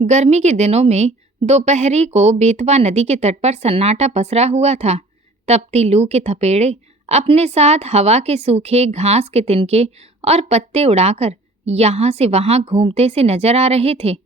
गर्मी के दिनों में दोपहरी को बेतवा नदी के तट पर सन्नाटा पसरा हुआ था। तपती लू के थपेड़े अपने साथ हवा के सूखे घास के तिनके और पत्ते उड़ाकर यहाँ से वहाँ घूमते से नजर आ रहे थे।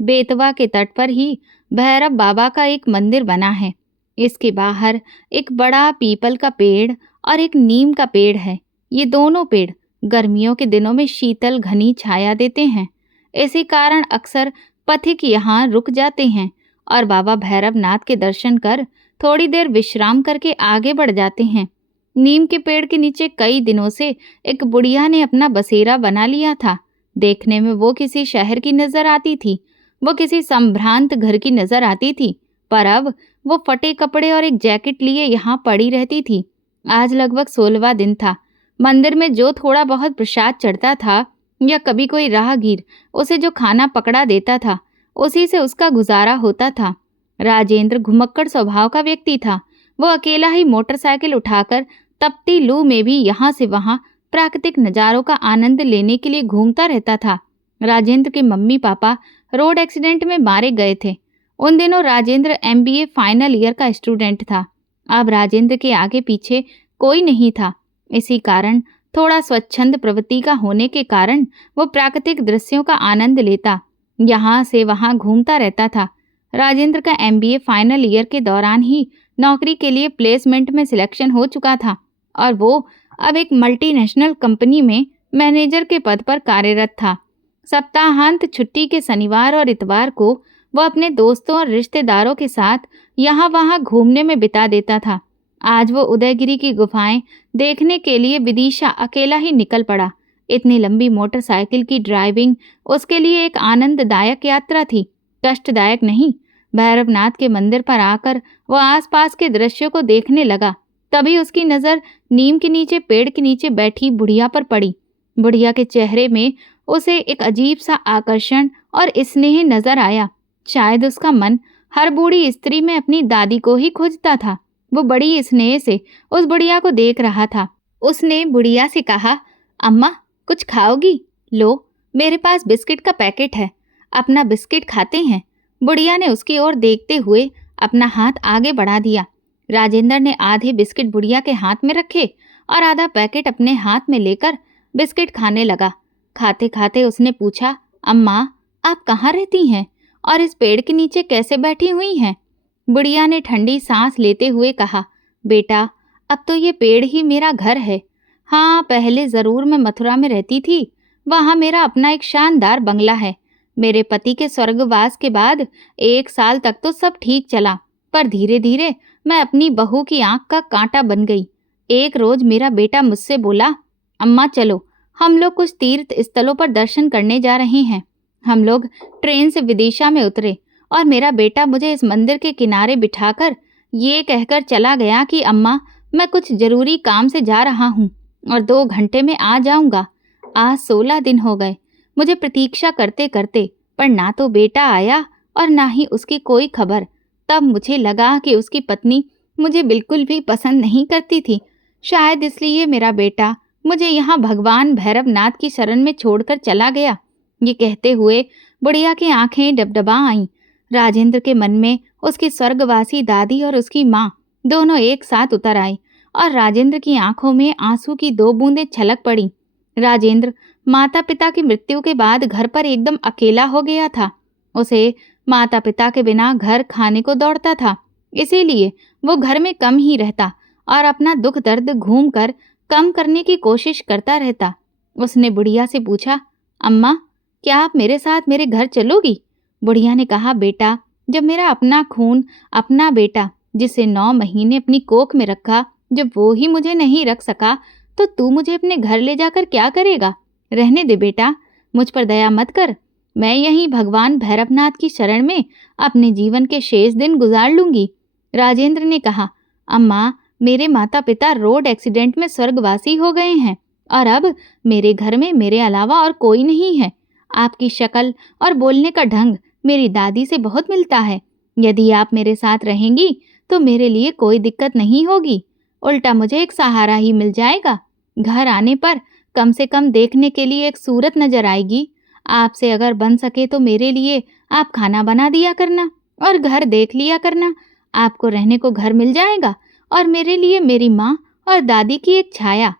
बेतवा के तट पर ही भैरव बाबा का एक मंदिर बना है। इसके बाहर एक बड़ा पीपल का पेड़ और एक नीम का पेड़ है। ये दोनों पेड़ गर्मियों के दिनों में शीतल घनी छाया देते हैं। इसी कारण अक्सर पथिक यहाँ रुक जाते हैं और बाबा भैरवनाथ के दर्शन कर थोड़ी देर विश्राम करके आगे बढ़ जाते हैं। नीम के पेड़ के नीचे कई दिनों से एक बुढ़िया ने अपना बसेरा बना लिया था। देखने में वो किसी शहर की नजर आती थी, वो किसी संभ्रांत घर की नजर आती थी, पर अब वो फटे कपड़े और एक जैकेट लिए यहाँ पड़ी रहती थी। आज लगभग 16वां दिन था। मंदिर में जो थोड़ा बहुत प्रसाद चढ़ता था या कभी कोई राहगीर उसे जो खाना पकड़ा देता था, उसी से उसका गुजारा होता था। राजेंद्र घुमक्कड़ स्वभाव का व्यक्ति था। वो अकेला ही मोटरसाइकिल उठाकर तपती लू में भी यहाँ से वहाँ प्राकृतिक नज़ारों का आनंद लेने के लिए घूमता रहता था। राजेंद्र के मम्मी पापा रोड एक्सीडेंट में मारे गए थे। उन दिनों राजेंद्र MBA फाइनल ईयर का स्टूडेंट था। अब राजेंद्र के आगे पीछे कोई नहीं था। इसी कारण थोड़ा स्वच्छंद प्रवृत्ति का होने के कारण वो प्राकृतिक दृश्यों का आनंद लेता, यहाँ से वहाँ घूमता रहता था। राजेंद्र का MBA फाइनल ईयर के दौरान ही नौकरी के लिए प्लेसमेंट में सिलेक्शन हो चुका था और वो अब एक मल्टीनेशनल कंपनी में मैनेजर के पद पर कार्यरत था। सप्ताहांत छुट्टी के शनिवार और इतवार को वो अपने दोस्तों और रिश्तेदारों के साथ यहाँ वहाँ घूमने में बिता देता था। आज वो उदयगिरी की गुफाएं देखने के लिए विदिशा अकेला ही निकल पड़ा। इतनी लंबी मोटरसाइकिल की ड्राइविंग उसके लिए एक आनंददायक यात्रा थी, कष्टदायक नहीं। भैरवनाथ के मंदिर पर आकर वो आसपास के दृश्यों को देखने लगा। तभी उसकी नज़र नीम के नीचे पेड़ के नीचे बैठी बुढ़िया पर पड़ी। बुढ़िया के चेहरे में उसे एक अजीब सा आकर्षण और स्नेह नजर आया। शायद उसका मन हर बूढ़ी स्त्री में अपनी दादी को ही खोजता था। वो बड़ी स्नेह से उस बुढ़िया को देख रहा था। उसने बुढ़िया से कहा, अम्मा कुछ खाओगी? लो, मेरे पास बिस्किट का पैकेट है, अपना बिस्किट खाते हैं। बुढ़िया ने उसकी ओर देखते हुए अपना हाथ आगे बढ़ा दिया। राजेंद्र ने आधे बिस्किट बुढ़िया के हाथ में रखे और आधा पैकेट अपने हाथ में लेकर बिस्किट खाने लगा। खाते खाते उसने पूछा, अम्मा आप कहाँ रहती हैं और इस पेड़ के नीचे कैसे बैठी हुई हैं? बुढ़िया ने ठंडी सांस लेते हुए कहा, बेटा अब तो ये पेड़ ही मेरा घर है। हाँ, पहले ज़रूर मैं मथुरा में रहती थी। वहाँ मेरा अपना एक शानदार बंगला है। मेरे पति के स्वर्गवास के बाद 1 साल तक तो सब ठीक चला, पर धीरे धीरे मैं अपनी बहू की आंख का कांटा बन गई। एक रोज मेरा बेटा मुझसे बोला, अम्मा चलो हम लोग कुछ तीर्थ स्थलों पर दर्शन करने जा रहे हैं। हम लोग ट्रेन से विदिशा में उतरे और मेरा बेटा मुझे इस मंदिर के किनारे बिठाकर ये कहकर चला गया कि अम्मा मैं कुछ जरूरी काम से जा रहा हूँ और 2 घंटे में आ जाऊँगा। आज 16 दिन हो गए मुझे प्रतीक्षा करते करते, पर ना तो बेटा आया और ना ही उसकी कोई खबर। तब मुझे लगा कि उसकी पत्नी मुझे बिल्कुल भी पसंद नहीं करती थी। शायद इसलिए मेरा बेटा मुझे यहाँ भगवान भैरवनाथ की शरण में छोड़कर चला गया। ये कहते हुए बुढ़िया की आंखें डबडबा आईं। राजेंद्र के मन में उसकी स्वर्गवासी दादी और उसकी माँ दोनों एक साथ उतर आई और राजेंद्र की आंखों में आंसू की 2 बूंदें छलक पड़ी। राजेंद्र माता पिता की मृत्यु के बाद घर पर एकदम अकेला हो गया था। उसे माता पिता के बिना घर खाने को दौड़ता था, इसीलिए वो घर में कम ही रहता और अपना दुख दर्द घूम कर कम करने की कोशिश करता रहता। उसने बुढ़िया से पूछा, अम्मा क्या आप मेरे साथ मेरे घर चलोगी? बुढ़िया ने कहा, बेटा जब मेरा अपना खून अपना बेटा जिसे 9 महीने अपनी कोख में रखा, जब वो ही मुझे नहीं रख सका तो तू मुझे अपने घर ले जाकर क्या करेगा? रहने दे बेटा, मुझ पर दया मत कर। मैं यहीं भगवान भैरवनाथ की शरण में अपने जीवन के शेष दिन गुजार लूंगी। राजेंद्र ने कहा, अम्मा मेरे माता पिता रोड एक्सीडेंट में स्वर्गवासी हो गए हैं और अब मेरे घर में मेरे अलावा और कोई नहीं है। आपकी शक्ल और बोलने का ढंग मेरी दादी से बहुत मिलता है। यदि आप मेरे साथ रहेंगी तो मेरे लिए कोई दिक्कत नहीं होगी, उल्टा मुझे एक सहारा ही मिल जाएगा। घर आने पर कम से कम देखने के लिए एक सूरत नजर आएगी। आपसे अगर बन सके तो मेरे लिए आप खाना बना दिया करना और घर देख लिया करना। आपको रहने को घर मिल जाएगा और मेरे लिए मेरी माँ और दादी की एक छाया।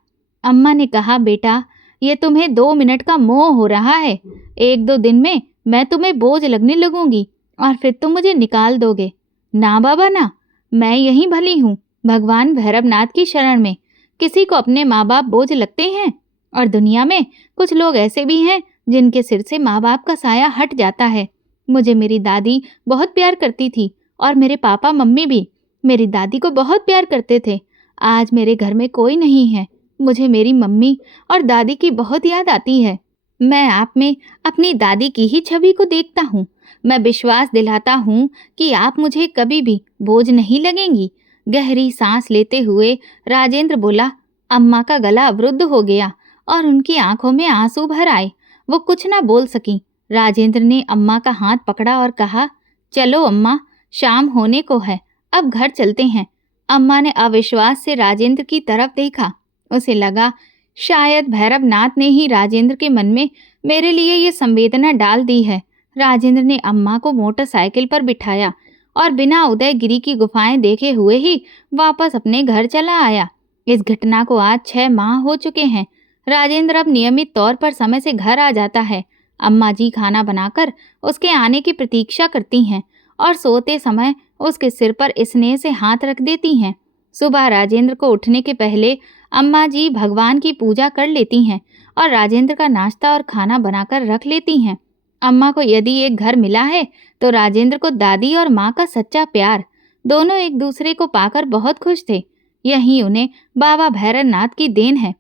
अम्मा ने कहा, बेटा, ये तुम्हें 2 मिनट का मोह हो रहा है। 1-2 दिन में मैं तुम्हें बोझ लगने लगूंगी और फिर तुम मुझे निकाल दोगे। ना बाबा ना, मैं यहीं भली हूँ, भगवान भैरवनाथ की शरण में। किसी को अपने माँ बाप बोझ लगते हैं, और दुनिया में कुछ लोग ऐसे भी हैं जिनके सिर से माँ बाप का साया हट जाता है। मुझे मेरी दादी बहुत प्यार करती थी और मेरे पापा मम्मी भी मेरी दादी को बहुत प्यार करते थे। आज मेरे घर में कोई नहीं है। मुझे मेरी मम्मी और दादी की बहुत याद आती है। मैं आप में अपनी दादी की ही छवि को देखता हूँ। मैं विश्वास दिलाता हूँ कि आप मुझे कभी भी बोझ नहीं लगेंगी। गहरी सांस लेते हुए राजेंद्र बोला। अम्मा का गला अवरुद्ध हो गया और उनकी आंखों में आंसू भर आए। वो कुछ ना बोल सकी। राजेंद्र ने अम्मा का हाथ पकड़ा और कहा, चलो अम्मा, शाम होने को है, अब घर चलते हैं। अम्मा ने अविश्वास से राजेंद्र की तरफ देखा। उसे लगा शायद भैरवनाथ ने ही राजेंद्र के मन में मेरे लिए ये संवेदना डाल दी है। राजेंद्र ने अम्मा को मोटरसाइकिल पर बिठाया और बिना उदयगिरी की गुफाएं देखे हुए ही वापस अपने घर चला आया। इस घटना को आज 6 माह हो चुके हैं। राजेंद्र अब नियमित तौर पर समय से घर आ जाता है। अम्मा जी खाना बनाकर उसके आने की प्रतीक्षा करती हैं और सोते समय उसके सिर पर स्नेह से हाथ रख देती हैं। सुबह राजेंद्र को उठने के पहले अम्मा जी भगवान की पूजा कर लेती हैं और राजेंद्र का नाश्ता और खाना बनाकर रख लेती हैं। अम्मा को यदि एक घर मिला है तो राजेंद्र को दादी और माँ का सच्चा प्यार। दोनों एक दूसरे को पाकर बहुत खुश थे। यही उन्हें बाबा भैरवनाथ की देन है।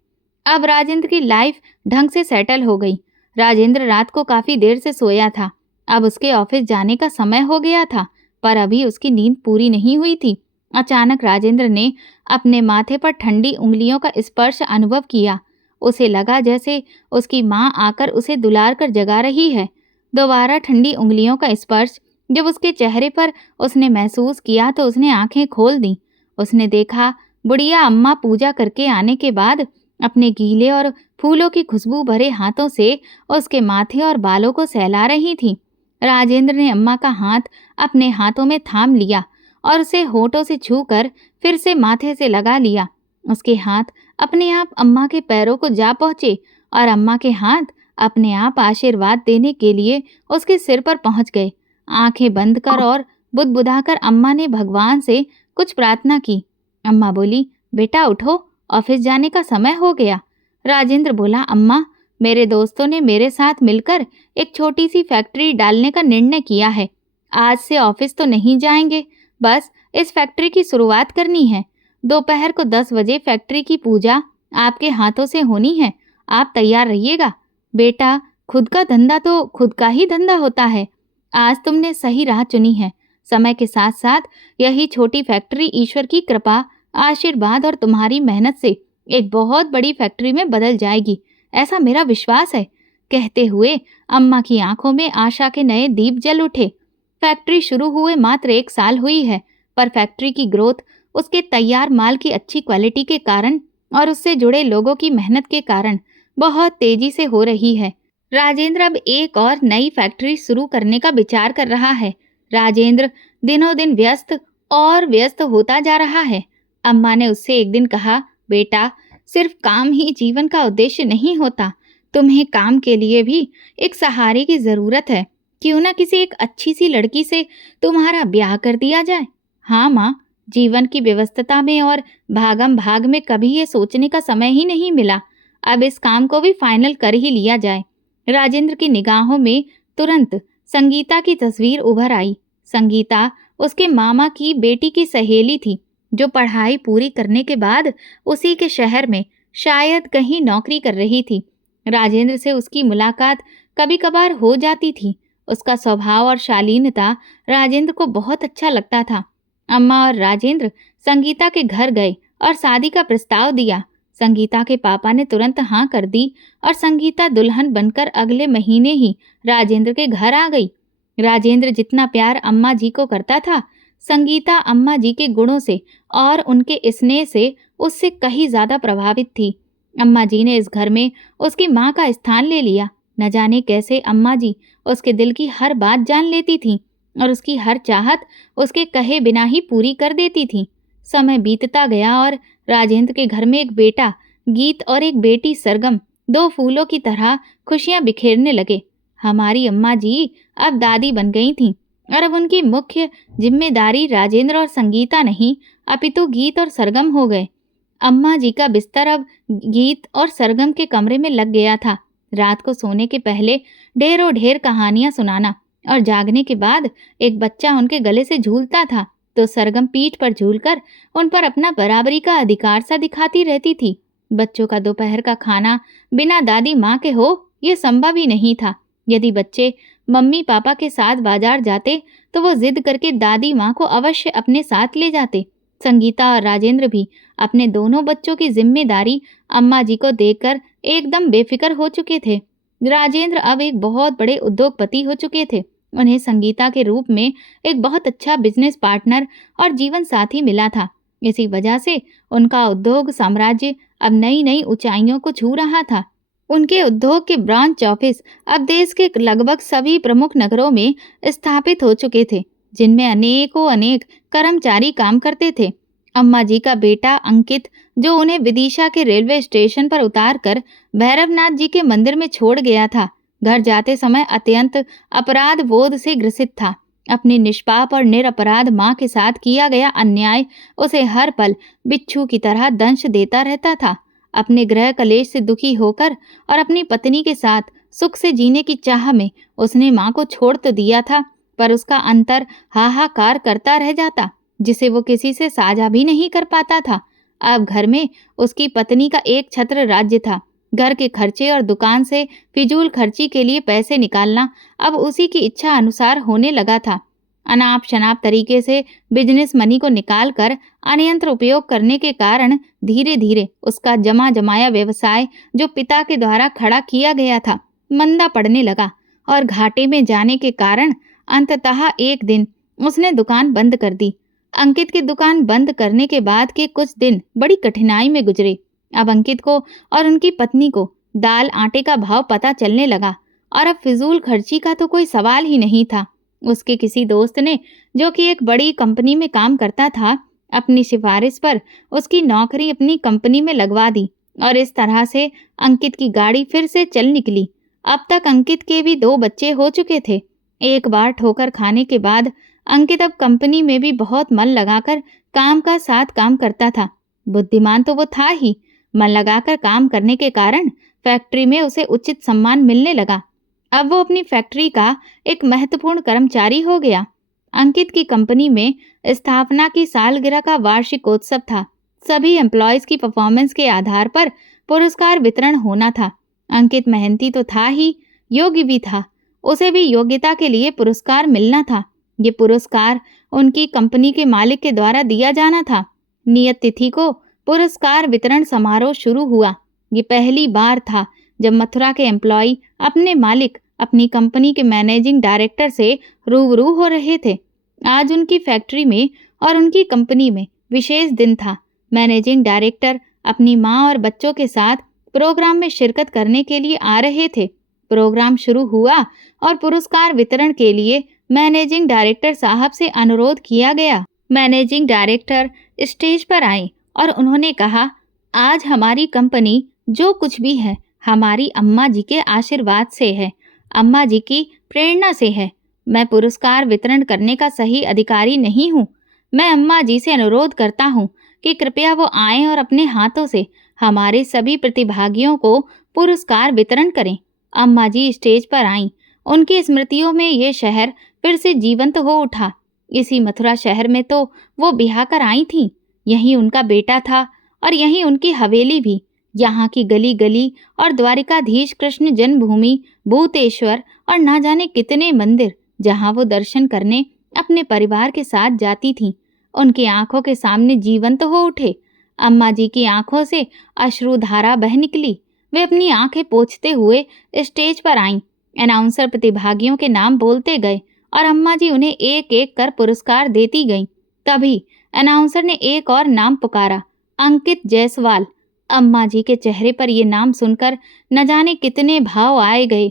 अब राजेंद्र की लाइफ ढंग से सेटल हो गई। राजेंद्र रात को काफी देर से सोया था। अब उसके ऑफिस जाने का समय हो गया था, पर अभी उसकी नींद पूरी नहीं हुई थी। अचानक राजेंद्र ने अपने माथे पर ठंडी उंगलियों का स्पर्श अनुभव किया। उसे लगा जैसे उसकी माँ आकर उसे दुलार कर जगा रही है। दोबारा ठंडी उंगलियों का स्पर्श जब उसके चेहरे पर उसने महसूस किया तो उसने आंखें खोल दी। उसने देखा बुढ़िया अम्मा पूजा करके आने के बाद अपने गीले और फूलों की खुशबू भरे हाथों से उसके माथे और बालों को सहला रही थी। राजेंद्र ने अम्मा का हाथ अपने हाथों में थाम लिया और उसे होठों से छूकर फिर से माथे से लगा लिया। उसके हाथ अपने आप अम्मा के पैरों को जा पहुंचे और अम्मा के हाथ अपने आप आशीर्वाद देने के लिए उसके सिर पर पहुंच गए। आंखें बंद कर और बुदबुदाकर अम्मा ने भगवान से कुछ प्रार्थना की। अम्मा बोली, बेटा उठो, ऑफिस जाने का समय हो गया। राजेंद्र बोला, अम्मा, मेरे दोस्तों ने मेरे साथ मिलकर एक छोटी सी फैक्ट्री डालने का निर्णय किया है। आज से ऑफिस तो नहीं जाएंगे, बस इस फैक्ट्री की शुरुआत करनी है। दोपहर को 10 बजे फैक्ट्री की पूजा आपके हाथों से होनी है। आप तैयार रहिएगा। बेटा, खुद का धंधा तो खुद का ही धंधा होता है। आज तुमने सही राह चुनी है। समय के साथ साथ यही छोटी फैक्ट्री ईश्वर की कृपा, आशीर्वाद और तुम्हारी मेहनत से एक बहुत बड़ी फैक्ट्री में बदल जाएगी, ऐसा मेरा विश्वास है। कहते हुए अम्मा की आंखों में आशा के नए दीप जल उठे। फैक्ट्री शुरू हुए मात्र 1 साल हुई है, पर फैक्ट्री की ग्रोथ उसके तैयार माल की अच्छी क्वालिटी के कारण और उससे जुड़े लोगों की मेहनत के कारण बहुत तेजी से हो रही है। राजेंद्र अब एक और नई फैक्ट्री शुरू करने का विचार कर रहा है। राजेंद्र दिनों दिन व्यस्त और व्यस्त होता जा रहा है। अम्मा ने उससे एक दिन कहा, बेटा, सिर्फ काम ही जीवन का उद्देश्य नहीं होता। तुम्हें काम के लिए भी एक सहारे की जरूरत है। क्यों ना किसी एक अच्छी सी लड़की से तुम्हारा ब्याह कर दिया जाए। हाँ माँ, जीवन की व्यस्तता में और भागम भाग में कभी ये सोचने का समय ही नहीं मिला। अब इस काम को भी फाइनल कर ही लिया जाए। राजेंद्र की निगाहों में तुरंत संगीता की तस्वीर उभर आई। संगीता उसके मामा की बेटी की सहेली थी, जो पढ़ाई पूरी करने के बाद उसी के शहर में शायद कहीं नौकरी कर रही थी। राजेंद्र से उसकी मुलाकात कभी कभार हो जाती थी। उसका स्वभाव और शालीनता राजेंद्र को बहुत अच्छा लगता था। अम्मा और राजेंद्र संगीता के घर गए और शादी का प्रस्ताव दिया। संगीता के पापा ने तुरंत हाँ कर दी और संगीता दुल्हन बनकर अगले महीने ही राजेंद्र के घर आ गई। राजेंद्र जितना प्यार अम्मा जी को करता था, संगीता अम्मा जी के गुणों से और उनके स्नेह से उससे कहीं ज्यादा प्रभावित थी। अम्मा जी ने इस घर में उसकी माँ का स्थान ले लिया। न जाने कैसे अम्मा जी उसके दिल की हर बात जान लेती थीं और उसकी हर चाहत उसके कहे बिना ही पूरी कर देती थीं। समय बीतता गया और राजेंद्र के घर में एक बेटा गीत और एक बेटी सरगम, दो फूलों की तरह खुशियां बिखेरने लगे। हमारी अम्मा जी अब दादी बन गई थीं और अब उनकी मुख्य जिम्मेदारी राजेंद्र और संगीता नहीं, अपितु गीत और सरगम हो गए। अम्मा जी का बिस्तर अब गीत और सरगम के कमरे में लग गया था। रात को सोने के पहले ढेरों ढेर कहानियां सुनाना और जागने के बाद एक बच्चा उनके गले से झूलता था तो सरगम पीठ पर झूलकर उन पर अपना बराबरी का अधिकार सा दिखाती रहती थी। बच्चों का दोपहर का खाना बिना दादी माँ के हो ये संभव ही नहीं था। यदि बच्चे मम्मी पापा के साथ बाजार जाते तो वो जिद करके दादी माँ को अवश्य अपने साथ ले जाते। संगीता और राजेंद्र भी अपने दोनों बच्चों की जिम्मेदारी अम्मा जी को देकर एकदम बेफिक्र हो चुके थे। राजेंद्र अब एक बहुत बड़े उद्योगपति हो चुके थे। उन्हें संगीता के रूप में एक बहुत अच्छा बिजनेस पार्टनर और जीवन साथी मिला था। इसी वजह से उनका उद्योग साम्राज्य अब नई नई ऊंचाइयों को छू रहा था। उनके उद्योग के ब्रांच ऑफिस अब देश के लगभग सभी प्रमुख नगरों में स्थापित हो चुके थे, जिनमें अनेकों अनेक कर्मचारी काम करते थे। अम्मा जी का बेटा अंकित, जो उन्हें विदिशा के रेलवे स्टेशन पर उतारकर भैरवनाथ जी के मंदिर में छोड़ गया था, घर जाते समय अत्यंत अपराध बोध से ग्रसित था। अपनी निष्पाप और निरपराध माँ के साथ किया गया अन्याय उसे हर पल बिच्छू की तरह दंश देता रहता था। अपने गृह कलेश से दुखी होकर और अपनी पत्नी के साथ सुख से जीने की चाह में उसने माँ को छोड़ तो दिया था, पर उसका अंतर हाहाकार करता रह जाता, जिसे वो किसी से साझा भी नहीं कर पाता था। अब घर में उसकी पत्नी का एक छत्र राज्य था। घर के खर्चे और दुकान से फिजूल खर्ची के लिए पैसे निकालना अब उसी की इच्छा अनुसार होने लगा था। अनाप शनाप तरीके से बिजनेस मनी को निकालकर अनियंत्र उपयोग करने के कारण धीरे धीरे उसका जमा जमाया व्यवसाय, जो पिता के द्वारा खड़ा किया गया था, मंदा पड़ने लगा और घाटे में जाने के कारण अंततः एक दिन उसने दुकान बंद कर दी। अंकित की दुकान बंद करने के बाद के कुछ दिन बड़ी कठिनाई में गुजरे। अब अंकित को और उनकी पत्नी को दाल आटे का भाव पता चलने लगा और अब फिजूल खर्ची का तो कोई सवाल ही नहीं था। उसके किसी दोस्त ने, जो कि एक बड़ी कंपनी में काम करता था, अपनी सिफारिश पर उसकी नौकरी अपनी कंपनी में लगवा दी और इस तरह से अंकित की गाड़ी फिर से चल निकली। अब तक अंकित के भी 2 बच्चे हो चुके थे। एक बार ठोकर खाने के बाद अंकित अब कंपनी में भी बहुत मन लगाकर काम का साथ काम करता था। बुद्धिमान तो वो था ही, मन लगाकर काम करने के कारण फैक्ट्री में उसे उचित सम्मान मिलने लगा। अब वो अपनी फैक्ट्री का एक महत्वपूर्ण कर्मचारी हो गया। अंकित की कंपनी में स्थापना की सालगिरह का वार्षिकोत्सव था। सभी एम्प्लॉयज की परफॉर्मेंस के आधार पर पुरस्कार वितरण होना था। अंकित मेहनती तो था ही, योग्य भी था। उसे भी योग्यता के लिए पुरस्कार मिलना था। ये पुरस्कार उनकी कंपनी के मालिक के द्वारा दिया जाना था। नियत तिथि को पुरस्कार वितरण समारोह शुरू हुआ। ये पहली बार था जब मथुरा के एम्प्लॉय अपने मालिक, अपनी कंपनी के मैनेजिंग डायरेक्टर से रूबरू हो रहे थे। आज उनकी फैक्ट्री में और उनकी कंपनी में विशेष दिन था। मैनेजिंग डायरेक्टर अपनी माँ और बच्चों के साथ प्रोग्राम में शिरकत करने के लिए आ रहे थे। प्रोग्राम शुरू हुआ और पुरस्कार वितरण के लिए मैनेजिंग डायरेक्टर साहब से अनुरोध किया गया। मैनेजिंग डायरेक्टर स्टेज पर आए और उन्होंने कहा, आज हमारी कंपनी जो कुछ भी है हमारी अम्मा जी के आशीर्वाद से है, अम्मा जी की प्रेरणा से है। मैं पुरस्कार वितरण करने का सही अधिकारी नहीं हूँ। मैं अम्मा जी से अनुरोध करता हूँ कि कृपया वो आएं और अपने हाथों से हमारे सभी प्रतिभागियों को पुरस्कार वितरण करें। अम्मा जी स्टेज पर आईं। उनकी स्मृतियों में ये शहर फिर से जीवंत हो उठा। इसी मथुरा शहर में तो वो ब्याह कर आई थीं। यहीं उनका बेटा था और यहीं उनकी हवेली भी। यहाँ की गली गली और द्वारिकाधीश कृष्ण जन्मभूमि, भूतेश्वर और ना जाने कितने मंदिर, जहाँ वो दर्शन करने अपने परिवार के साथ जाती थीं, उनकी आंखों के सामने जीवंत हो उठे। अम्मा जी की आंखों से अश्रुधारा बह निकली। वे अपनी आंखें पोंछते हुए स्टेज पर आईं। अनाउंसर प्रतिभागियों के नाम बोलते गए और अम्मा जी उन्हें एक एक कर पुरस्कार देती गईं। तभी अनाउंसर ने एक और नाम पुकारा, अंकित जायसवाल। अम्मा जी के चेहरे पर ये नाम सुनकर न जाने कितने भाव आए गए।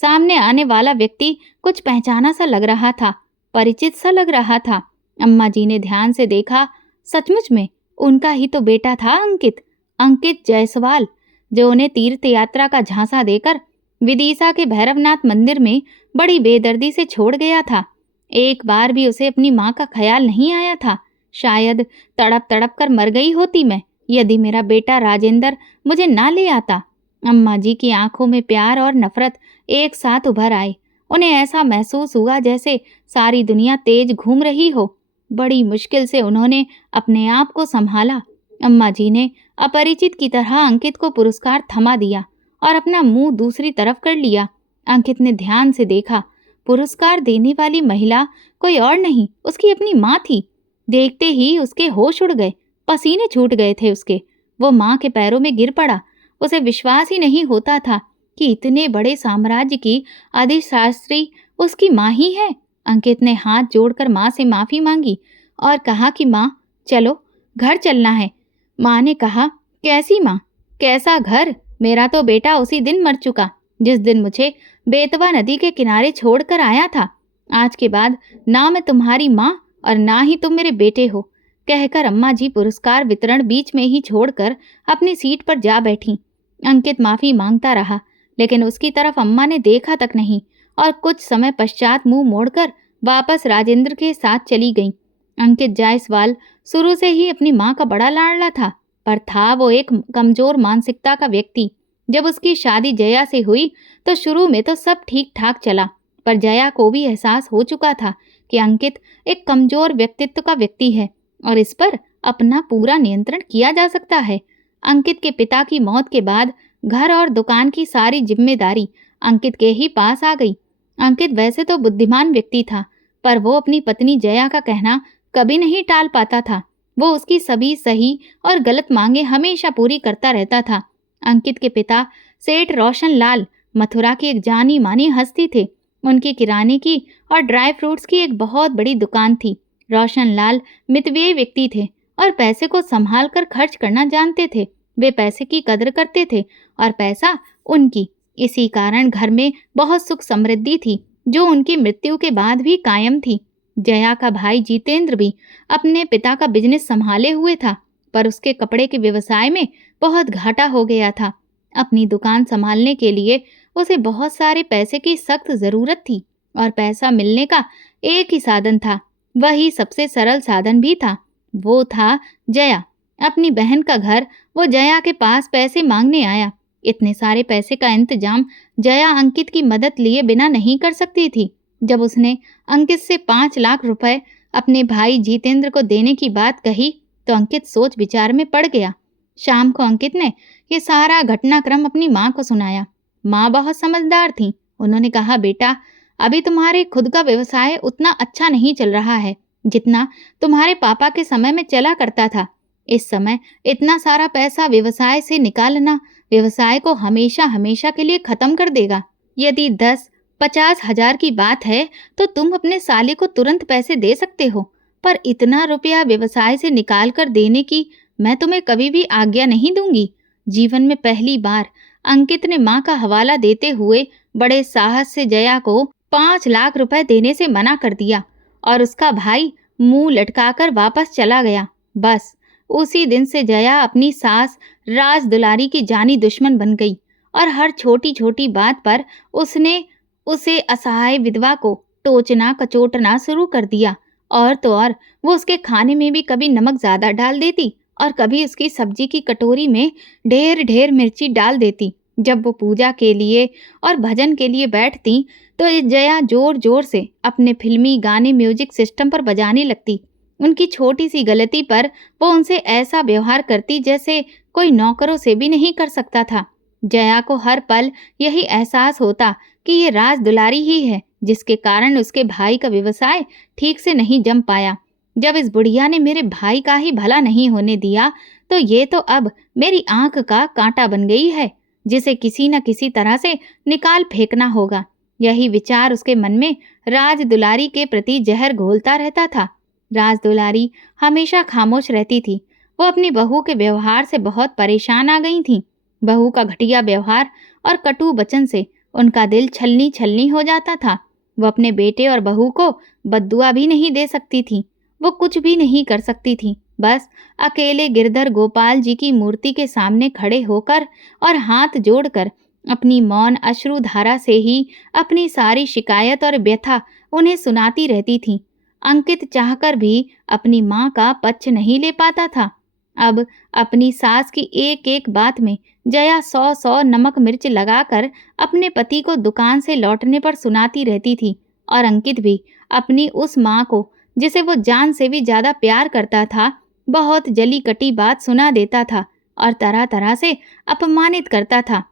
सामने आने वाला व्यक्ति कुछ पहचाना सा लग रहा था, परिचित सा लग रहा था। अम्मा जी ने ध्यान से देखा, सचमुच में उनका ही तो बेटा था अंकित। अंकित जायसवाल, जो उन्हें तीर्थ यात्रा का झांसा देकर विदिशा के भैरवनाथ मंदिर में बड़ी बेदर्दी से छोड़ गया था। एक बार भी उसे अपनी माँ का ख्याल नहीं आया था। शायद तड़प तड़प कर मर गई होती मैं, यदि मेरा बेटा राजेंद्र मुझे ना ले आता। अम्मा जी की आंखों में प्यार और नफरत एक साथ उभर आए। उन्हें ऐसा महसूस हुआ जैसे सारी दुनिया तेज घूम रही हो। बड़ी मुश्किल से उन्होंने अपने आप को संभाला। अम्मा जी ने अपरिचित की तरह अंकित को पुरस्कार थमा दिया और अपना मुंह दूसरी तरफ कर लिया। अंकित ने ध्यान से देखा, पुरस्कार देने वाली महिला कोई और नहीं, उसकी अपनी माँ थी। देखते ही उसके होश उड़ गए, पसीने छूट गए थे उसके। वो माँ के पैरों में गिर पड़ा। उसे विश्वास ही नहीं होता था कि इतने बड़े साम्राज्य की अधिशास्त्री उसकी माँ ही है। अंकित ने हाथ जोड़कर माँ से माफी मांगी और कहा कि माँ, चलो घर चलना है। माँ ने कहा, कैसी माँ, कैसा घर? मेरा तो बेटा उसी दिन मर चुका जिस दिन मुझे बेतवा नदी के किनारे छोड़कर आया था। आज के बाद ना मैं तुम्हारी माँ और ना ही तुम मेरे बेटे हो, कहकर अम्मा जी पुरस्कार वितरण बीच में ही छोड़कर अपनी सीट पर जा बैठी। अंकित माफी मांगता रहा, लेकिन उसकी तरफ अम्मा ने देखा तक नहीं और कुछ समय पश्चात मुंह मोड़कर वापस राजेंद्र के साथ चली गई। अंकित जायसवाल शुरू से ही अपनी माँ का बड़ा लाडला था, पर था वो एक कमजोर मानसिकता का व्यक्ति। जब उसकी शादी जया से हुई तो शुरू में तो सब ठीक ठाक चला, पर जया को भी एहसास हो चुका था कि अंकित एक कमजोर व्यक्तित्व का व्यक्ति है और इस पर अपना पूरा नियंत्रण किया जा सकता है। अंकित के पिता की मौत के बाद घर और दुकान की सारी जिम्मेदारी अंकित के ही पास आ गई। अंकित वैसे तो बुद्धिमान व्यक्ति था, पर वो अपनी पत्नी जया का कहना कभी नहीं टाल पाता था। वो उसकी सभी सही और गलत मांगे हमेशा पूरी करता रहता था। अंकित के पिता सेठ रोशन लाल मथुरा की एक जानी मानी हस्ती थे। उनकी किराने की और ड्राई फ्रूट्स की एक बहुत बड़ी दुकान थी। रोशन लाल मितव्ययी व्यक्ति थे और पैसे को संभाल कर खर्च करना जानते थे। वे पैसे की कदर करते थे और पैसा उनकी। इसी कारण घर में बहुत सुख समृद्धि थी, जो उनकी मृत्यु के बाद भी कायम थी। जया का भाई जितेंद्र भी अपने पिता का बिजनेस संभाले हुए था, पर उसके कपड़े के व्यवसाय में बहुत घाटा हो गया था। अपनी दुकान संभालने के लिए उसे बहुत सारे पैसे की सख्त जरूरत थी और पैसा मिलने का एक ही साधन था, वही सबसे सरल साधन भी था, वो था जया। अपनी बहन का घर वो जया के पास पैसे मांगने आया। इतने सारे पैसे का इंतजाम जया अंकित की मदद लिए बिना नहीं कर सकती थी। जब उसने अंकित से 5 लाख रुपए अपने भाई जितेंद्र को देने की बात कही तो अंकित सोच विचार में पड़ गया। शाम को अंकित ने ये सारा घटनाक्रम अपनी माँ को सुनाया। माँ बहुत समझदार थी। उन्होंने कहा, बेटा, अभी तुम्हारे खुद का व्यवसाय उतना अच्छा नहीं चल रहा है जितना तुम्हारे पापा के समय में चला करता था। इस समय इतना सारा पैसा व्यवसाय से निकालना व्यवसाय को हमेशा हमेशा के लिए खत्म कर देगा। यदि 10-50 हजार की बात है तो तुम अपने साले को तुरंत पैसे दे सकते हो, पर इतना रुपया व्यवसाय से निकाल कर देने की मैं तुम्हें कभी भी आज्ञा नहीं दूंगी। जीवन में पहली बार अंकित ने माँ का हवाला देते हुए बड़े साहस से जया को 5 लाख रुपए देने से मना कर दिया और उसका भाई मुंह लटकाकर वापस चला गया। बस उसी दिन से जया अपनी सास राज दुलारी की जानी दुश्मन बन गई और हर छोटी छोटी बात पर उसने उसे असहाय विधवा को टोचना कचोटना शुरू कर दिया। और तो और वो उसके खाने में भी कभी नमक ज्यादा डाल देती और कभी उसकी सब्जी की कटोरी में ढेर ढेर मिर्ची डाल देती। जब वो पूजा के लिए और भजन के लिए बैठती तो जया जोर जोर से अपने फिल्मी गाने म्यूजिक सिस्टम पर बजाने लगती। उनकी छोटी सी गलती पर वो उनसे ऐसा व्यवहार करती जैसे कोई नौकरों से भी नहीं कर सकता था। जया को हर पल यही एहसास होता कि ये राज दुलारी ही है जिसके कारण उसके भाई का व्यवसाय ठीक से नहीं जम पाया। जब इस बुढ़िया ने मेरे भाई का ही भला नहीं होने दिया तो ये तो अब मेरी आंख का कांटा बन गई है, जिसे किसी न किसी तरह से निकाल फेंकना होगा। यही विचार उसके मन में राज दुलारी के प्रति जहर घोलता रहता था। राज दुलारी हमेशा खामोश रहती थी। वो अपनी बहू के व्यवहार से बहुत परेशान आ गई थी। बहू का घटिया व्यवहार और कटु वचन से उनका दिल छलनी छलनी हो जाता था। वो अपने बेटे और बहू को बद्दुआ भी नहीं दे सकती थी। वो कुछ भी नहीं कर सकती थी। बस अकेले गिरधर गोपाल जी की मूर्ति के सामने खड़े होकर और हाथ जोड़कर अपनी मौन अश्रुधारा से ही अपनी सारी शिकायत और व्यथा उन्हें सुनाती रहती थी। अंकित चाहकर भी अपनी माँ का पक्ष नहीं ले पाता था। अब अपनी सास की एक एक बात में जया 100-100 नमक मिर्च लगाकर अपने पति को दुकान से लौटने पर सुनाती रहती थी। और अंकित भी अपनी उस माँ को, जिसे वो जान से भी ज्यादा प्यार करता था, बहुत जली कटी बात सुना देता था और तरह तरह से अपमानित करता था।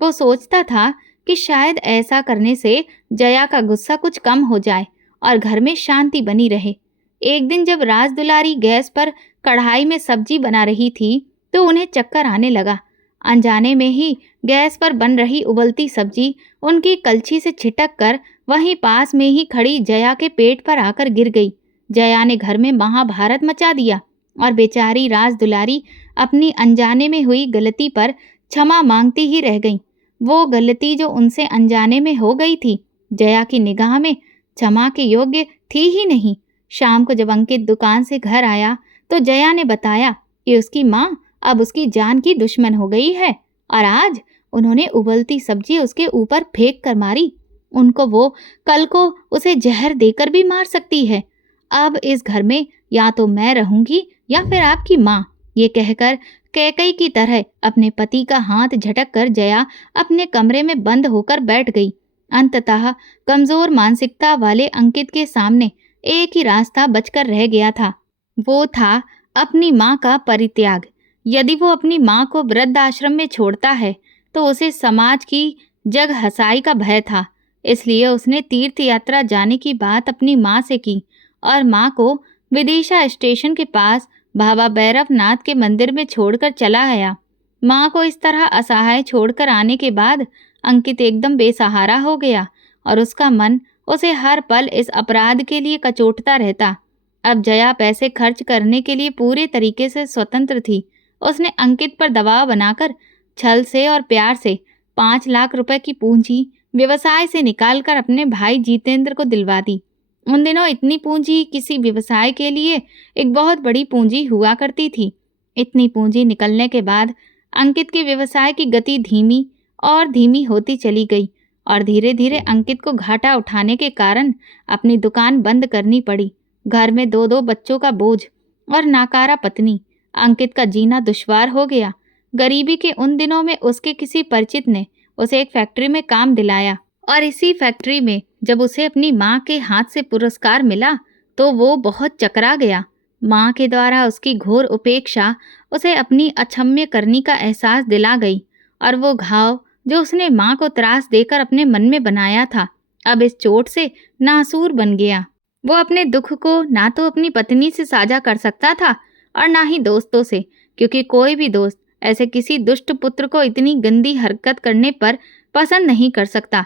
वो सोचता था कि शायद ऐसा करने से जया का गुस्सा कुछ कम हो जाए और घर में शांति बनी रहे। एक दिन जब राजदुलारी गैस पर कढ़ाई में सब्जी बना रही थी तो उन्हें चक्कर आने लगा। अनजाने में ही गैस पर बन रही उबलती सब्जी उनकी कलछी से छिटक कर वहीं पास में ही खड़ी जया के पेट पर आकर गिर गई। जया ने घर में महाभारत मचा दिया और बेचारी राजदुलारी अपनी अनजाने में हुई गलती पर क्षमा मांगती ही रह गई। वो गलती जो उनसे अनजाने में हो गई थी, जया की निगाह में क्षमा के योग्य थी ही नहीं। शाम को जब अंकित दुकान से घर आया तो जया ने बताया कि उसकी माँ अब उसकी जान की दुश्मन हो गई है और आज उन्होंने उबलती सब्जी उसके ऊपर फेंक कर मारी। उनको वो कल को उसे जहर देकर भी मार सकती है। अब इस घर में या तो मैं रहूंगी या फिर आपकी माँ। ये कहकर कैकई की तरह अपने पति का हाथ झटक कर जया अपने कमरे में बंद होकर बैठ गई। अंततः कमजोर मानसिकता वाले अंकित के सामने एक ही रास्ता बचकर रह गया था। वो था अपनी माँ का परित्याग। यदि वो अपनी माँ को वृद्ध आश्रम में छोड़ता है तो उसे समाज की जग हंसाई का भय था। इसलिए उसने तीर्थ यात्रा जाने की बात अपनी माँ से की और माँ को विदिशा स्टेशन के पास बाबा भैरवनाथ के मंदिर में छोड़कर चला गया। माँ को इस तरह असहाय छोड़कर आने के बाद अंकित एकदम बेसहारा हो गया और उसका मन उसे हर पल इस अपराध के लिए कचोटता रहता। अब जया पैसे खर्च करने के लिए पूरे तरीके से स्वतंत्र थी। उसने अंकित पर दबाव बनाकर छल से और प्यार से 5 लाख रुपए की पूंजी व्यवसाय से निकालकर अपने भाई जितेंद्र को दिलवा दी। उन दिनों इतनी पूंजी किसी व्यवसाय के लिए एक बहुत बड़ी पूंजी हुआ करती थी। इतनी पूंजी निकलने के बाद अंकित के व्यवसाय की गति धीमी और धीमी होती चली गई और धीरे धीरे अंकित को घाटा उठाने के कारण अपनी दुकान बंद करनी पड़ी। घर में 2-2 बच्चों का बोझ और नाकारा पत्नी, अंकित का जीना दुश्वार हो गया। गरीबी के उन दिनों में उसके किसी परिचित ने उसे एक फैक्ट्री में काम दिलाया और इसी फैक्ट्री में जब उसे अपनी माँ के हाथ से पुरस्कार मिला तो वो बहुत चकरा गया। माँ के द्वारा उसकी घोर उपेक्षा उसे अपनी अक्षम्य करनी का एहसास दिला गई और वो घाव जो उसने माँ को त्रास देकर अपने मन में बनाया था, अब इस चोट से नासूर बन गया। वो अपने दुख को ना तो अपनी पत्नी से साझा कर सकता था और ना ही दोस्तों से, क्योंकि कोई भी दोस्त ऐसे किसी दुष्ट पुत्र को इतनी गंदी हरकत करने पर पसंद नहीं कर सकता।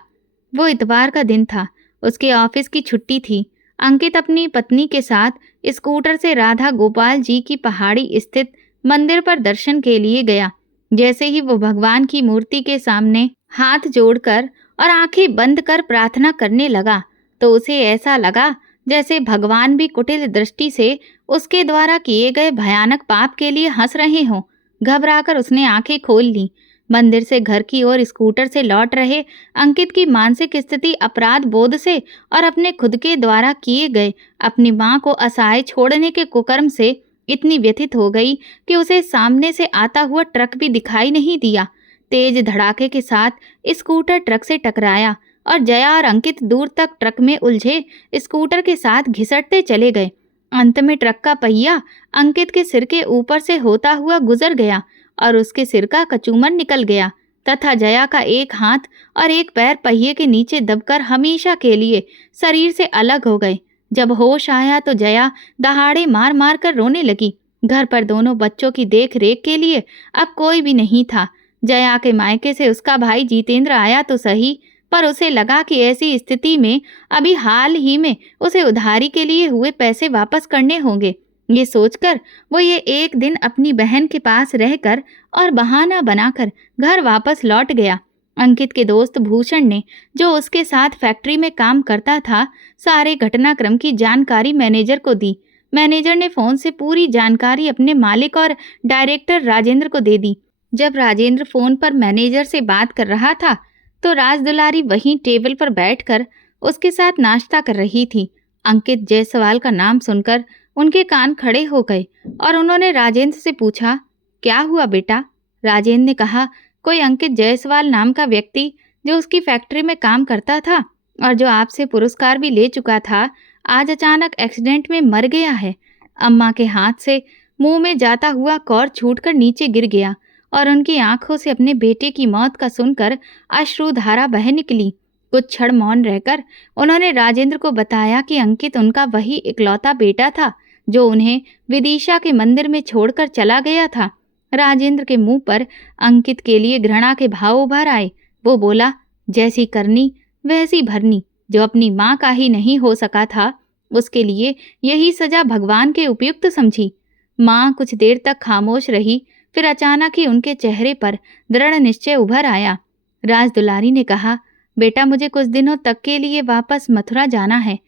वो इतवार का दिन था, उसके ऑफिस की छुट्टी थी। अंकित अपनी पत्नी के साथ स्कूटर से राधा गोपाल जी की पहाड़ी स्थित मंदिर पर दर्शन के लिए गया। जैसे ही वो भगवान की मूर्ति के सामने हाथ जोड़कर और आंखें बंद कर प्रार्थना करने लगा तो उसे ऐसा लगा जैसे भगवान भी कुटिल दृष्टि से उसके द्वारा किए गए भयानक पाप के लिए हंस रहे हों। घबराकर उसने आंखें खोल ली। मंदिर से घर की ओर स्कूटर से लौट रहे अंकित की मानसिक स्थिति अपराध बोध से और अपने खुद के द्वारा किए गए अपनी माँ को असहाय छोड़ने के कुकर्म से इतनी व्यथित हो गई कि उसे सामने से आता हुआ ट्रक भी दिखाई नहीं दिया। तेज धड़ाके के साथ स्कूटर ट्रक से टकराया और जया और अंकित दूर तक ट्रक में उलझे स्कूटर के साथ घिसटते चले गए। अंत में ट्रक का पहिया अंकित के सिर के ऊपर से होता हुआ गुजर गया और उसके सिर का कचूमर निकल गया तथा जया का एक हाथ और एक पैर पहिए के नीचे दबकर हमेशा के लिए शरीर से अलग हो गए। जब होश आया तो जया दहाड़े मार मार कर रोने लगी। घर पर दोनों बच्चों की देख रेख के लिए अब कोई भी नहीं था। जया के मायके से उसका भाई जितेंद्र आया तो सही, पर उसे लगा कि ऐसी स्थिति में अभी हाल ही में उसे उधारी के लिए हुए पैसे वापस करने होंगे। ये सोचकर वो ये एक दिन अपनी बहन के पास रहकर और बहाना बनाकर घर वापस लौट गया। अंकित के दोस्त भूषण ने, जो उसके साथ फैक्ट्री में काम करता था, सारे घटनाक्रम की जानकारी मैनेजर को दी। मैनेजर ने फोन से पूरी जानकारी अपने मालिक और डायरेक्टर राजेंद्र को दे दी। जब राजेंद्र फोन पर मैनेजर से बात कर रहा था तो राजदुलारी वहीं टेबल पर बैठकर उसके साथ नाश्ता कर रही थी। अंकित जायसवाल का नाम सुनकर उनके कान खड़े हो गए और उन्होंने राजेंद्र से पूछा, क्या हुआ बेटा? राजेंद्र ने कहा, कोई अंकित जायसवाल नाम का व्यक्ति जो उसकी फैक्ट्री में काम करता था और जो आपसे पुरस्कार भी ले चुका था, आज अचानक एक्सीडेंट में मर गया है। अम्मा के हाथ से मुंह में जाता हुआ कौर छूटकर नीचे गिर गया और उनकी आंखों से अपने बेटे की मौत का सुनकर अश्रुधारा बह निकली। कुछ क्षण मौन रहकर उन्होंने राजेंद्र को बताया कि अंकित उनका वही इकलौता बेटा था जो उन्हें विदिशा के मंदिर में छोड़कर चला गया था। राजेंद्र के मुंह पर अंकित के लिए घृणा के भाव उभर आए। वो बोला, जैसी करनी वैसी भरनी। जो अपनी माँ का ही नहीं हो सका था, उसके लिए यही सजा भगवान के उपयुक्त समझी। माँ कुछ देर तक खामोश रही, फिर अचानक ही उनके चेहरे पर दृढ़ निश्चय उभर आया। राजदुलारी ने कहा, बेटा, मुझे कुछ दिनों तक के लिए वापस मथुरा जाना है।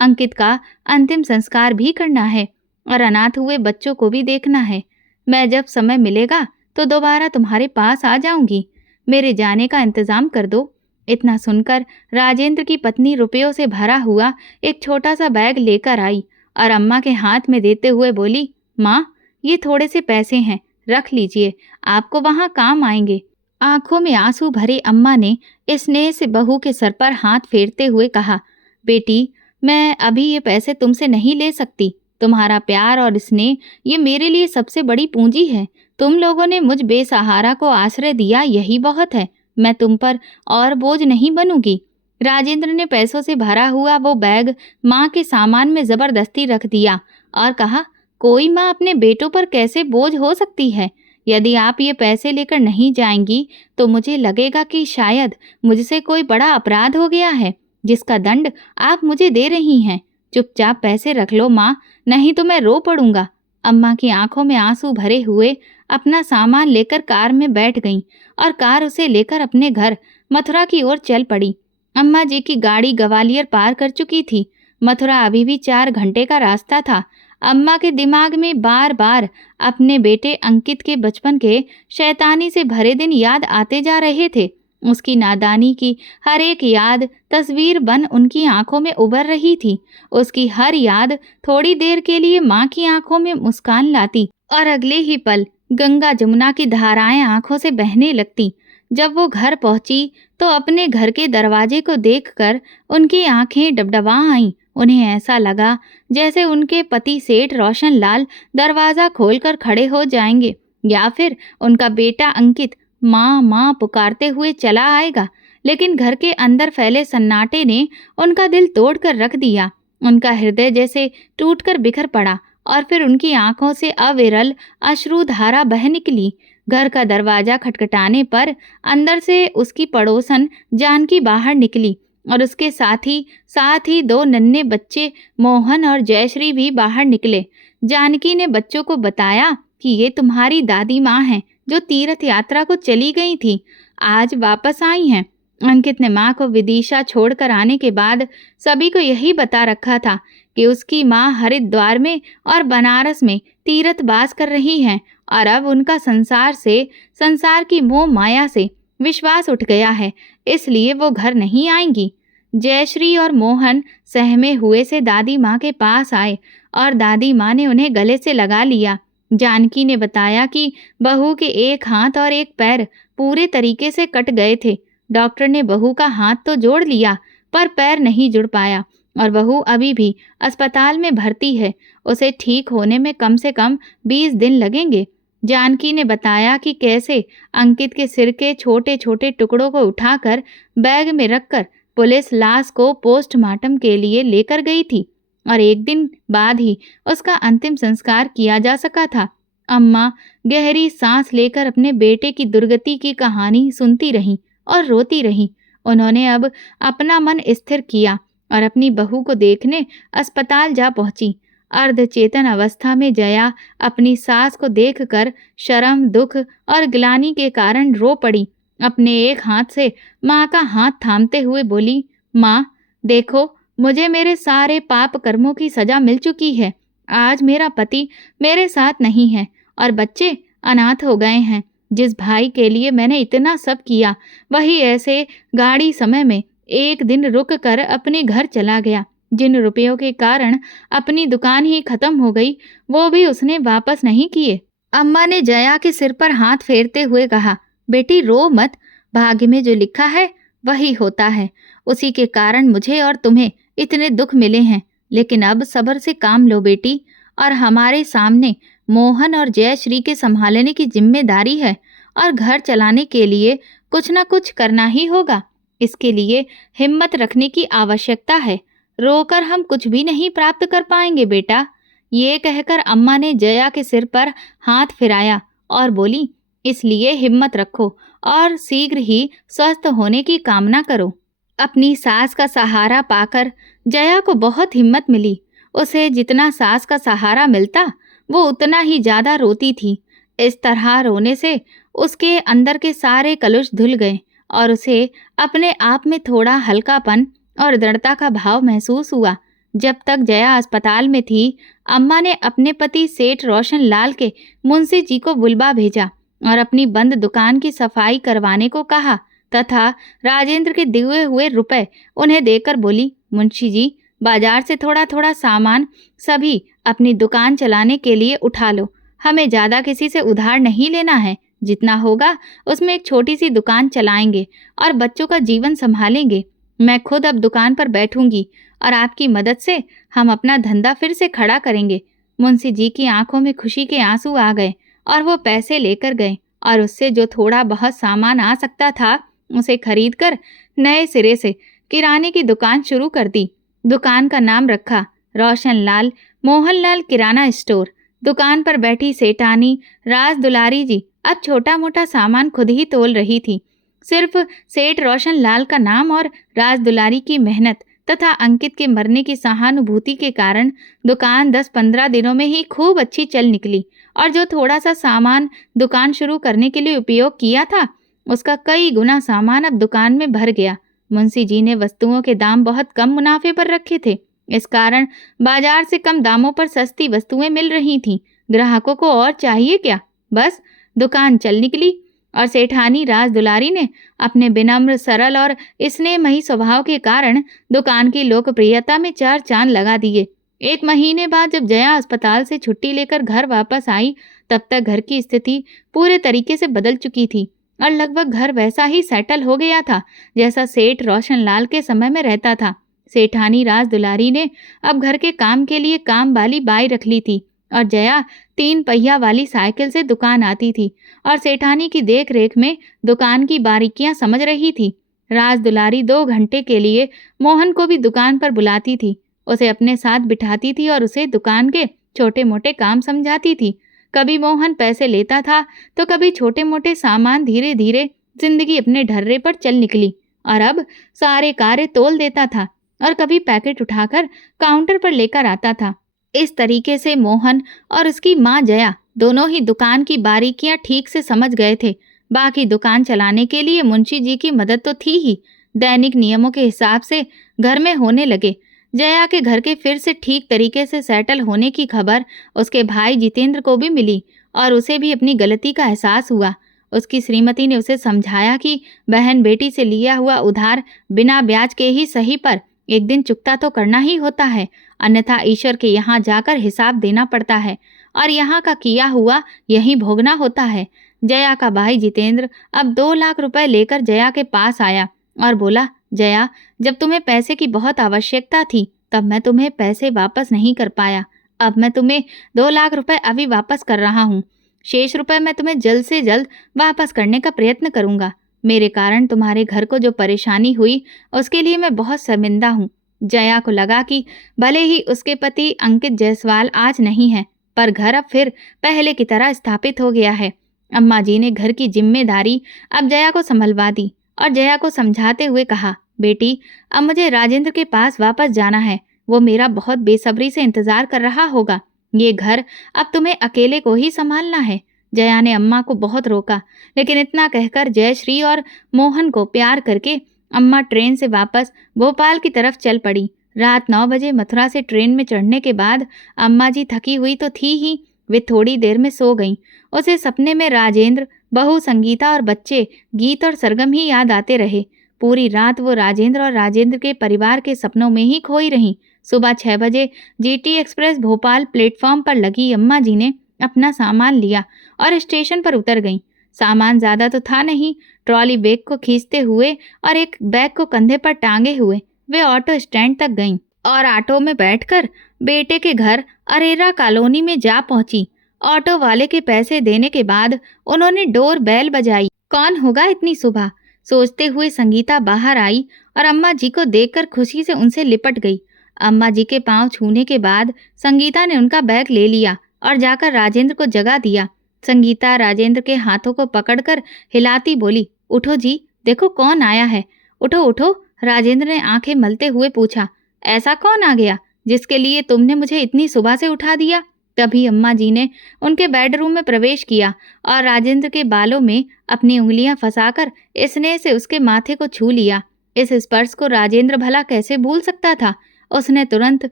अंकित का अंतिम संस्कार भी करना है और अनाथ हुए बच्चों को भी देखना है। मैं जब समय मिलेगा तो दोबारा तुम्हारे पास आ जाऊंगी। मेरे जाने का इंतजाम कर दो। इतना सुनकर राजेंद्र की पत्नी रुपयों से भरा हुआ एक छोटा सा बैग लेकर आई और अम्मा के हाथ में देते हुए बोली, माँ, ये थोड़े से पैसे हैं, रख लीजिए, आपको वहाँ काम आएंगे। आंखों में आंसू भरे अम्मा ने स्नेह से बहू के सर पर हाथ फेरते हुए कहा, बेटी, मैं अभी ये पैसे तुमसे नहीं ले सकती। तुम्हारा प्यार और स्नेह ये मेरे लिए सबसे बड़ी पूंजी है। तुम लोगों ने मुझ बेसहारा को आश्रय दिया, यही बहुत है। मैं तुम पर और बोझ नहीं बनूंगी। राजेंद्र ने पैसों से भरा हुआ वो बैग माँ के सामान में जबरदस्ती रख दिया और कहा, कोई माँ अपने बेटों पर कैसे बोझ हो सकती है? यदि आप ये पैसे लेकर नहीं जाएंगी तो मुझे लगेगा कि शायद मुझसे कोई बड़ा अपराध हो गया है, जिसका दंड आप मुझे दे रही हैं। चुपचाप पैसे रख लो माँ, नहीं तो मैं रो पड़ूंगा। अम्मा की आंखों में आंसू भरे हुए अपना सामान लेकर कार में बैठ गईं और कार उसे लेकर अपने घर मथुरा की ओर चल पड़ी। अम्मा जी की गाड़ी ग्वालियर पार कर चुकी थी। मथुरा अभी भी 4 घंटे का रास्ता था। अम्मा के दिमाग में बार बार अपने बेटे अंकित के बचपन के शैतानी से भरे दिन याद आते जा रहे थे। उसकी नादानी की हर एक याद तस्वीर बन उनकी आंखों में उभर रही थी। उसकी हर याद थोड़ी देर के लिए माँ की आंखों में मुस्कान लाती और अगले ही पल गंगा जमुना की धाराएं आंखों से बहने लगती। जब वो घर पहुंची तो अपने घर के दरवाजे को देखकर उनकी आंखें डबडबा आईं। उन्हें ऐसा लगा जैसे उनके पति सेठ रोशन लाल दरवाजा खोलकर खड़े हो जाएंगे या फिर उनका बेटा अंकित माँ माँ पुकारते हुए चला आएगा। लेकिन घर के अंदर फैले सन्नाटे ने उनका दिल तोड़कर रख दिया। उनका हृदय जैसे टूटकर बिखर पड़ा और फिर उनकी आंखों से अविरल अश्रुधारा बह निकली। घर का दरवाजा खटखटाने पर अंदर से उसकी पड़ोसन जानकी बाहर निकली और उसके साथ ही 2 नन्हे बच्चे मोहन और जयश्री भी बाहर निकले। जानकी ने बच्चों को बताया कि ये तुम्हारी दादी माँ हैं जो तीर्थ यात्रा को चली गई थी, आज वापस आई हैं। अंकित ने माँ को विदिशा छोड़कर आने के बाद सभी को यही बता रखा था कि उसकी माँ हरिद्वार में और बनारस में तीर्थवास कर रही हैं और अब उनका संसार की मोह माया से विश्वास उठ गया है, इसलिए वो घर नहीं आएंगी। जयश्री और मोहन सहमे हुए से दादी माँ के पास आए और दादी माँ ने उन्हें गले से लगा लिया। जानकी ने बताया कि बहू के एक हाथ और एक पैर पूरे तरीके से कट गए थे। डॉक्टर ने बहू का हाथ तो जोड़ लिया पर पैर नहीं जुड़ पाया और बहू अभी भी अस्पताल में भर्ती है। उसे ठीक होने में कम से कम 20 दिन लगेंगे। जानकी ने बताया कि कैसे अंकित के सिर के छोटे छोटे टुकड़ों को उठाकर बैग में रखकर पुलिस लाश को पोस्टमार्टम के लिए लेकर गई थी और 1 दिन बाद ही उसका अंतिम संस्कार किया जा सका था। अम्मा गहरी सांस लेकर अपने बेटे की दुर्गति की कहानी सुनती रहीं और रोती रहीं। उन्होंने अब अपना मन स्थिर किया और अपनी बहू को देखने अस्पताल जा पहुंची। अर्धचेतन अवस्था में जया अपनी सास को देखकर शर्म, दुख और ग्लानि के कारण रो पड़ी। अपने एक हाथ से माँ का हाथ थामते हुए बोली, माँ देखो, मुझे मेरे सारे पाप कर्मों की सजा मिल चुकी है। आज मेरा पति मेरे साथ नहीं है और बच्चे अनाथ हो गए हैं। जिस भाई के लिए मैंने इतना सब किया, वही ऐसे गाड़ी समय में एक दिन रुक कर अपने घर चला गया। जिन रुपयों के कारण अपनी दुकान ही खत्म हो गई, वो भी उसने वापस नहीं किए। अम्मा ने जया के सिर पर हाथ फेरते हुए कहा, बेटी रो मत, भाग्य में जो लिखा है वही होता है। उसी के कारण मुझे और तुम्हें इतने दुख मिले हैं, लेकिन अब सब्र से काम लो बेटी। और हमारे सामने मोहन और जयश्री के संभालने की जिम्मेदारी है और घर चलाने के लिए कुछ न कुछ करना ही होगा। इसके लिए हिम्मत रखने की आवश्यकता है। रोकर हम कुछ भी नहीं प्राप्त कर पाएंगे बेटा। ये कहकर अम्मा ने जया के सिर पर हाथ फिराया और बोली, इसलिए हिम्मत रखो और शीघ्र ही स्वस्थ होने की कामना करो। अपनी सास का सहारा पाकर जया को बहुत हिम्मत मिली। उसे जितना सास का सहारा मिलता, वो उतना ही ज्यादा रोती थी। इस तरह रोने से उसके अंदर के सारे कलुष धुल गए और उसे अपने आप में थोड़ा हल्कापन और दृढ़ता का भाव महसूस हुआ। जब तक जया अस्पताल में थी, अम्मा ने अपने पति सेठ रोशन लाल के मुंशी जी को बुलवा भेजा और अपनी बंद दुकान की सफाई करवाने को कहा तथा राजेंद्र के दिए हुए रुपए उन्हें देकर बोली, मुंशी जी, बाजार से थोड़ा थोड़ा सामान सभी अपनी दुकान चलाने के लिए उठा लो। हमें ज़्यादा किसी से उधार नहीं लेना है। जितना होगा उसमें एक छोटी सी दुकान चलाएंगे और बच्चों का जीवन संभालेंगे। मैं खुद अब दुकान पर बैठूंगी और आपकी मदद से हम अपना धंधा फिर से खड़ा करेंगे। मुंशी जी की आंखों में खुशी के आंसू आ गए और वो पैसे लेकर गए और उससे जो थोड़ा बहुत सामान आ सकता था, उसे खरीदकर नए सिरे से किराने की दुकान शुरू कर दी। दुकान का नाम रखा रोशन लाल मोहनलाल किराना स्टोर। दुकान पर बैठी सेठानी राज दुलारी जी अब छोटा मोटा सामान खुद ही तोल रही थी। सिर्फ सेठ रोशन लाल का नाम और राज दुलारी की मेहनत तथा अंकित के मरने की सहानुभूति के कारण दुकान 10-15 दिनों में ही खूब अच्छी चल निकली और जो थोड़ा सा सामान दुकान शुरू करने के लिए उपयोग किया था, उसका कई गुना सामान अब दुकान में भर गया। मुंशी जी ने वस्तुओं के दाम बहुत कम मुनाफे पर रखे थे। इस कारण बाजार से कम दामों पर सस्ती वस्तुएं मिल रही थीं। ग्राहकों को और चाहिए क्या, बस दुकान चल निकली। और सेठानी राज दुलारी ने अपने विनम्र, सरल और स्नेहमयी स्वभाव के कारण दुकान की लोकप्रियता में 4 चांद लगा दिए। 1 महीने बाद जब जया अस्पताल से छुट्टी लेकर घर वापस आई, तब तक घर की स्थिति पूरे तरीके से बदल चुकी थी और लगभग घर वैसा ही सेटल हो गया था जैसा सेठ रोशन लाल के समय में रहता था। सेठानी राज दुलारी ने अब घर के काम के लिए काम वाली बाई रख ली थी और जया 3 पहिया वाली साइकिल से दुकान आती थी और सेठानी की देख रेख में दुकान की बारीकियां समझ रही थी। राज दुलारी 2 घंटे के लिए मोहन को भी दुकान पर बुलाती थी, उसे अपने साथ बिठाती थी और उसे दुकान के छोटे मोटे काम समझाती थी। कभी मोहन पैसे लेता था तो कभी छोटे मोटे सामान। धीरे धीरे जिंदगी अपने ढर्रे पर चल निकली और अब सारे कार्य तोल देता था और कभी पैकेट उठाकर काउंटर पर लेकर आता था। इस तरीके से मोहन और उसकी माँ जया दोनों ही दुकान की बारीकियां ठीक से समझ गए थे। बाकी दुकान चलाने के लिए मुंशी जी की मदद तो थी ही, दैनिक नियमों के हिसाब से घर में होने लगे। जया के घर के फिर से ठीक तरीके से सेटल होने की खबर उसके भाई जितेंद्र को भी मिली और उसे भी अपनी गलती का एहसास हुआ। उसकी श्रीमती ने उसे समझाया कि बहन बेटी से लिया हुआ उधार बिना ब्याज के ही सही पर एक दिन चुकता तो करना ही होता है, अन्यथा ईश्वर के यहाँ जाकर हिसाब देना पड़ता है और यहाँ का किया हुआ यही भोगना होता है। जया का भाई जितेंद्र अब 2 लाख रुपए लेकर जया के पास आया और बोला, जया, जब तुम्हें पैसे की बहुत आवश्यकता थी तब मैं तुम्हें पैसे वापस नहीं कर पाया। अब मैं तुम्हें 2 लाख रुपए अभी वापस कर रहा हूँ। शेष रुपए मैं तुम्हें जल्द से जल्द वापस करने का प्रयत्न करूँगा। मेरे कारण तुम्हारे घर को जो परेशानी हुई उसके लिए मैं बहुत शर्मिंदा हूँ। जया को लगा कि भले ही उसके पति अंकित जायसवाल आज नहीं है, पर घर अब फिर पहले की तरह स्थापित हो गया है। अम्मा जी ने घर की जिम्मेदारी अब जया को संभलवा दी और जया को समझाते हुए कहा, बेटी, अब मुझे राजेंद्र के पास वापस जाना है। वो मेरा बहुत बेसब्री से इंतजार कर रहा होगा। ये घर अब तुम्हें अकेले को ही संभालना है। जया ने अम्मा को बहुत रोका, लेकिन इतना कहकर जयश्री और मोहन को प्यार करके अम्मा ट्रेन से वापस भोपाल की तरफ चल पड़ी। रात 9 बजे मथुरा से ट्रेन में चढ़ने के बाद अम्मा जी थकी हुई तो थी ही, वे थोड़ी देर में सो गईं। उसे सपने में राजेंद्र, बहू संगीता और बच्चे गीत और सरगम ही याद आते रहे। पूरी रात वो राजेंद्र और राजेंद्र के परिवार के सपनों में ही खोई रहीं। सुबह 6 बजे जीटी एक्सप्रेस भोपाल प्लेटफॉर्म पर लगी अम्मा जी ने अपना सामान लिया और स्टेशन पर उतर गईं। सामान ज्यादा तो था नहीं। ट्रॉली बैग को खींचते हुए और एक बैग को कंधे पर टांगे हुए वे ऑटो स्टैंड तक गईं और ऑटो में बैठकर बेटे के घर अरेरा कॉलोनी में जा पहुंची। ऑटो वाले के पैसे देने के बाद उन्होंने डोर बेल बजाई। कौन होगा इतनी सुबह, सोचते हुए संगीता बाहर आई और अम्मा जी को देखकर खुशी से उनसे लिपट गई। अम्मा जी के पांव छूने के बाद संगीता ने उनका बैग ले लिया और जाकर राजेंद्र को जगा दिया। संगीता राजेंद्र के हाथों को पकड़कर हिलाती बोली, उठो जी, देखो कौन आया है, उठो उठो। राजेंद्र ने आंखें मलते हुए पूछा, ऐसा कौन आ गया जिसके लिए तुमने मुझे इतनी सुबह से उठा दिया? तभी अम्मा जी ने उनके बेडरूम में प्रवेश किया और राजेंद्र के बालों में अपनी उंगलियां फंसाकर स्नेह से उसके माथे को छू लिया। इस स्पर्श को राजेंद्र भला कैसे भूल सकता था। उसने तुरंत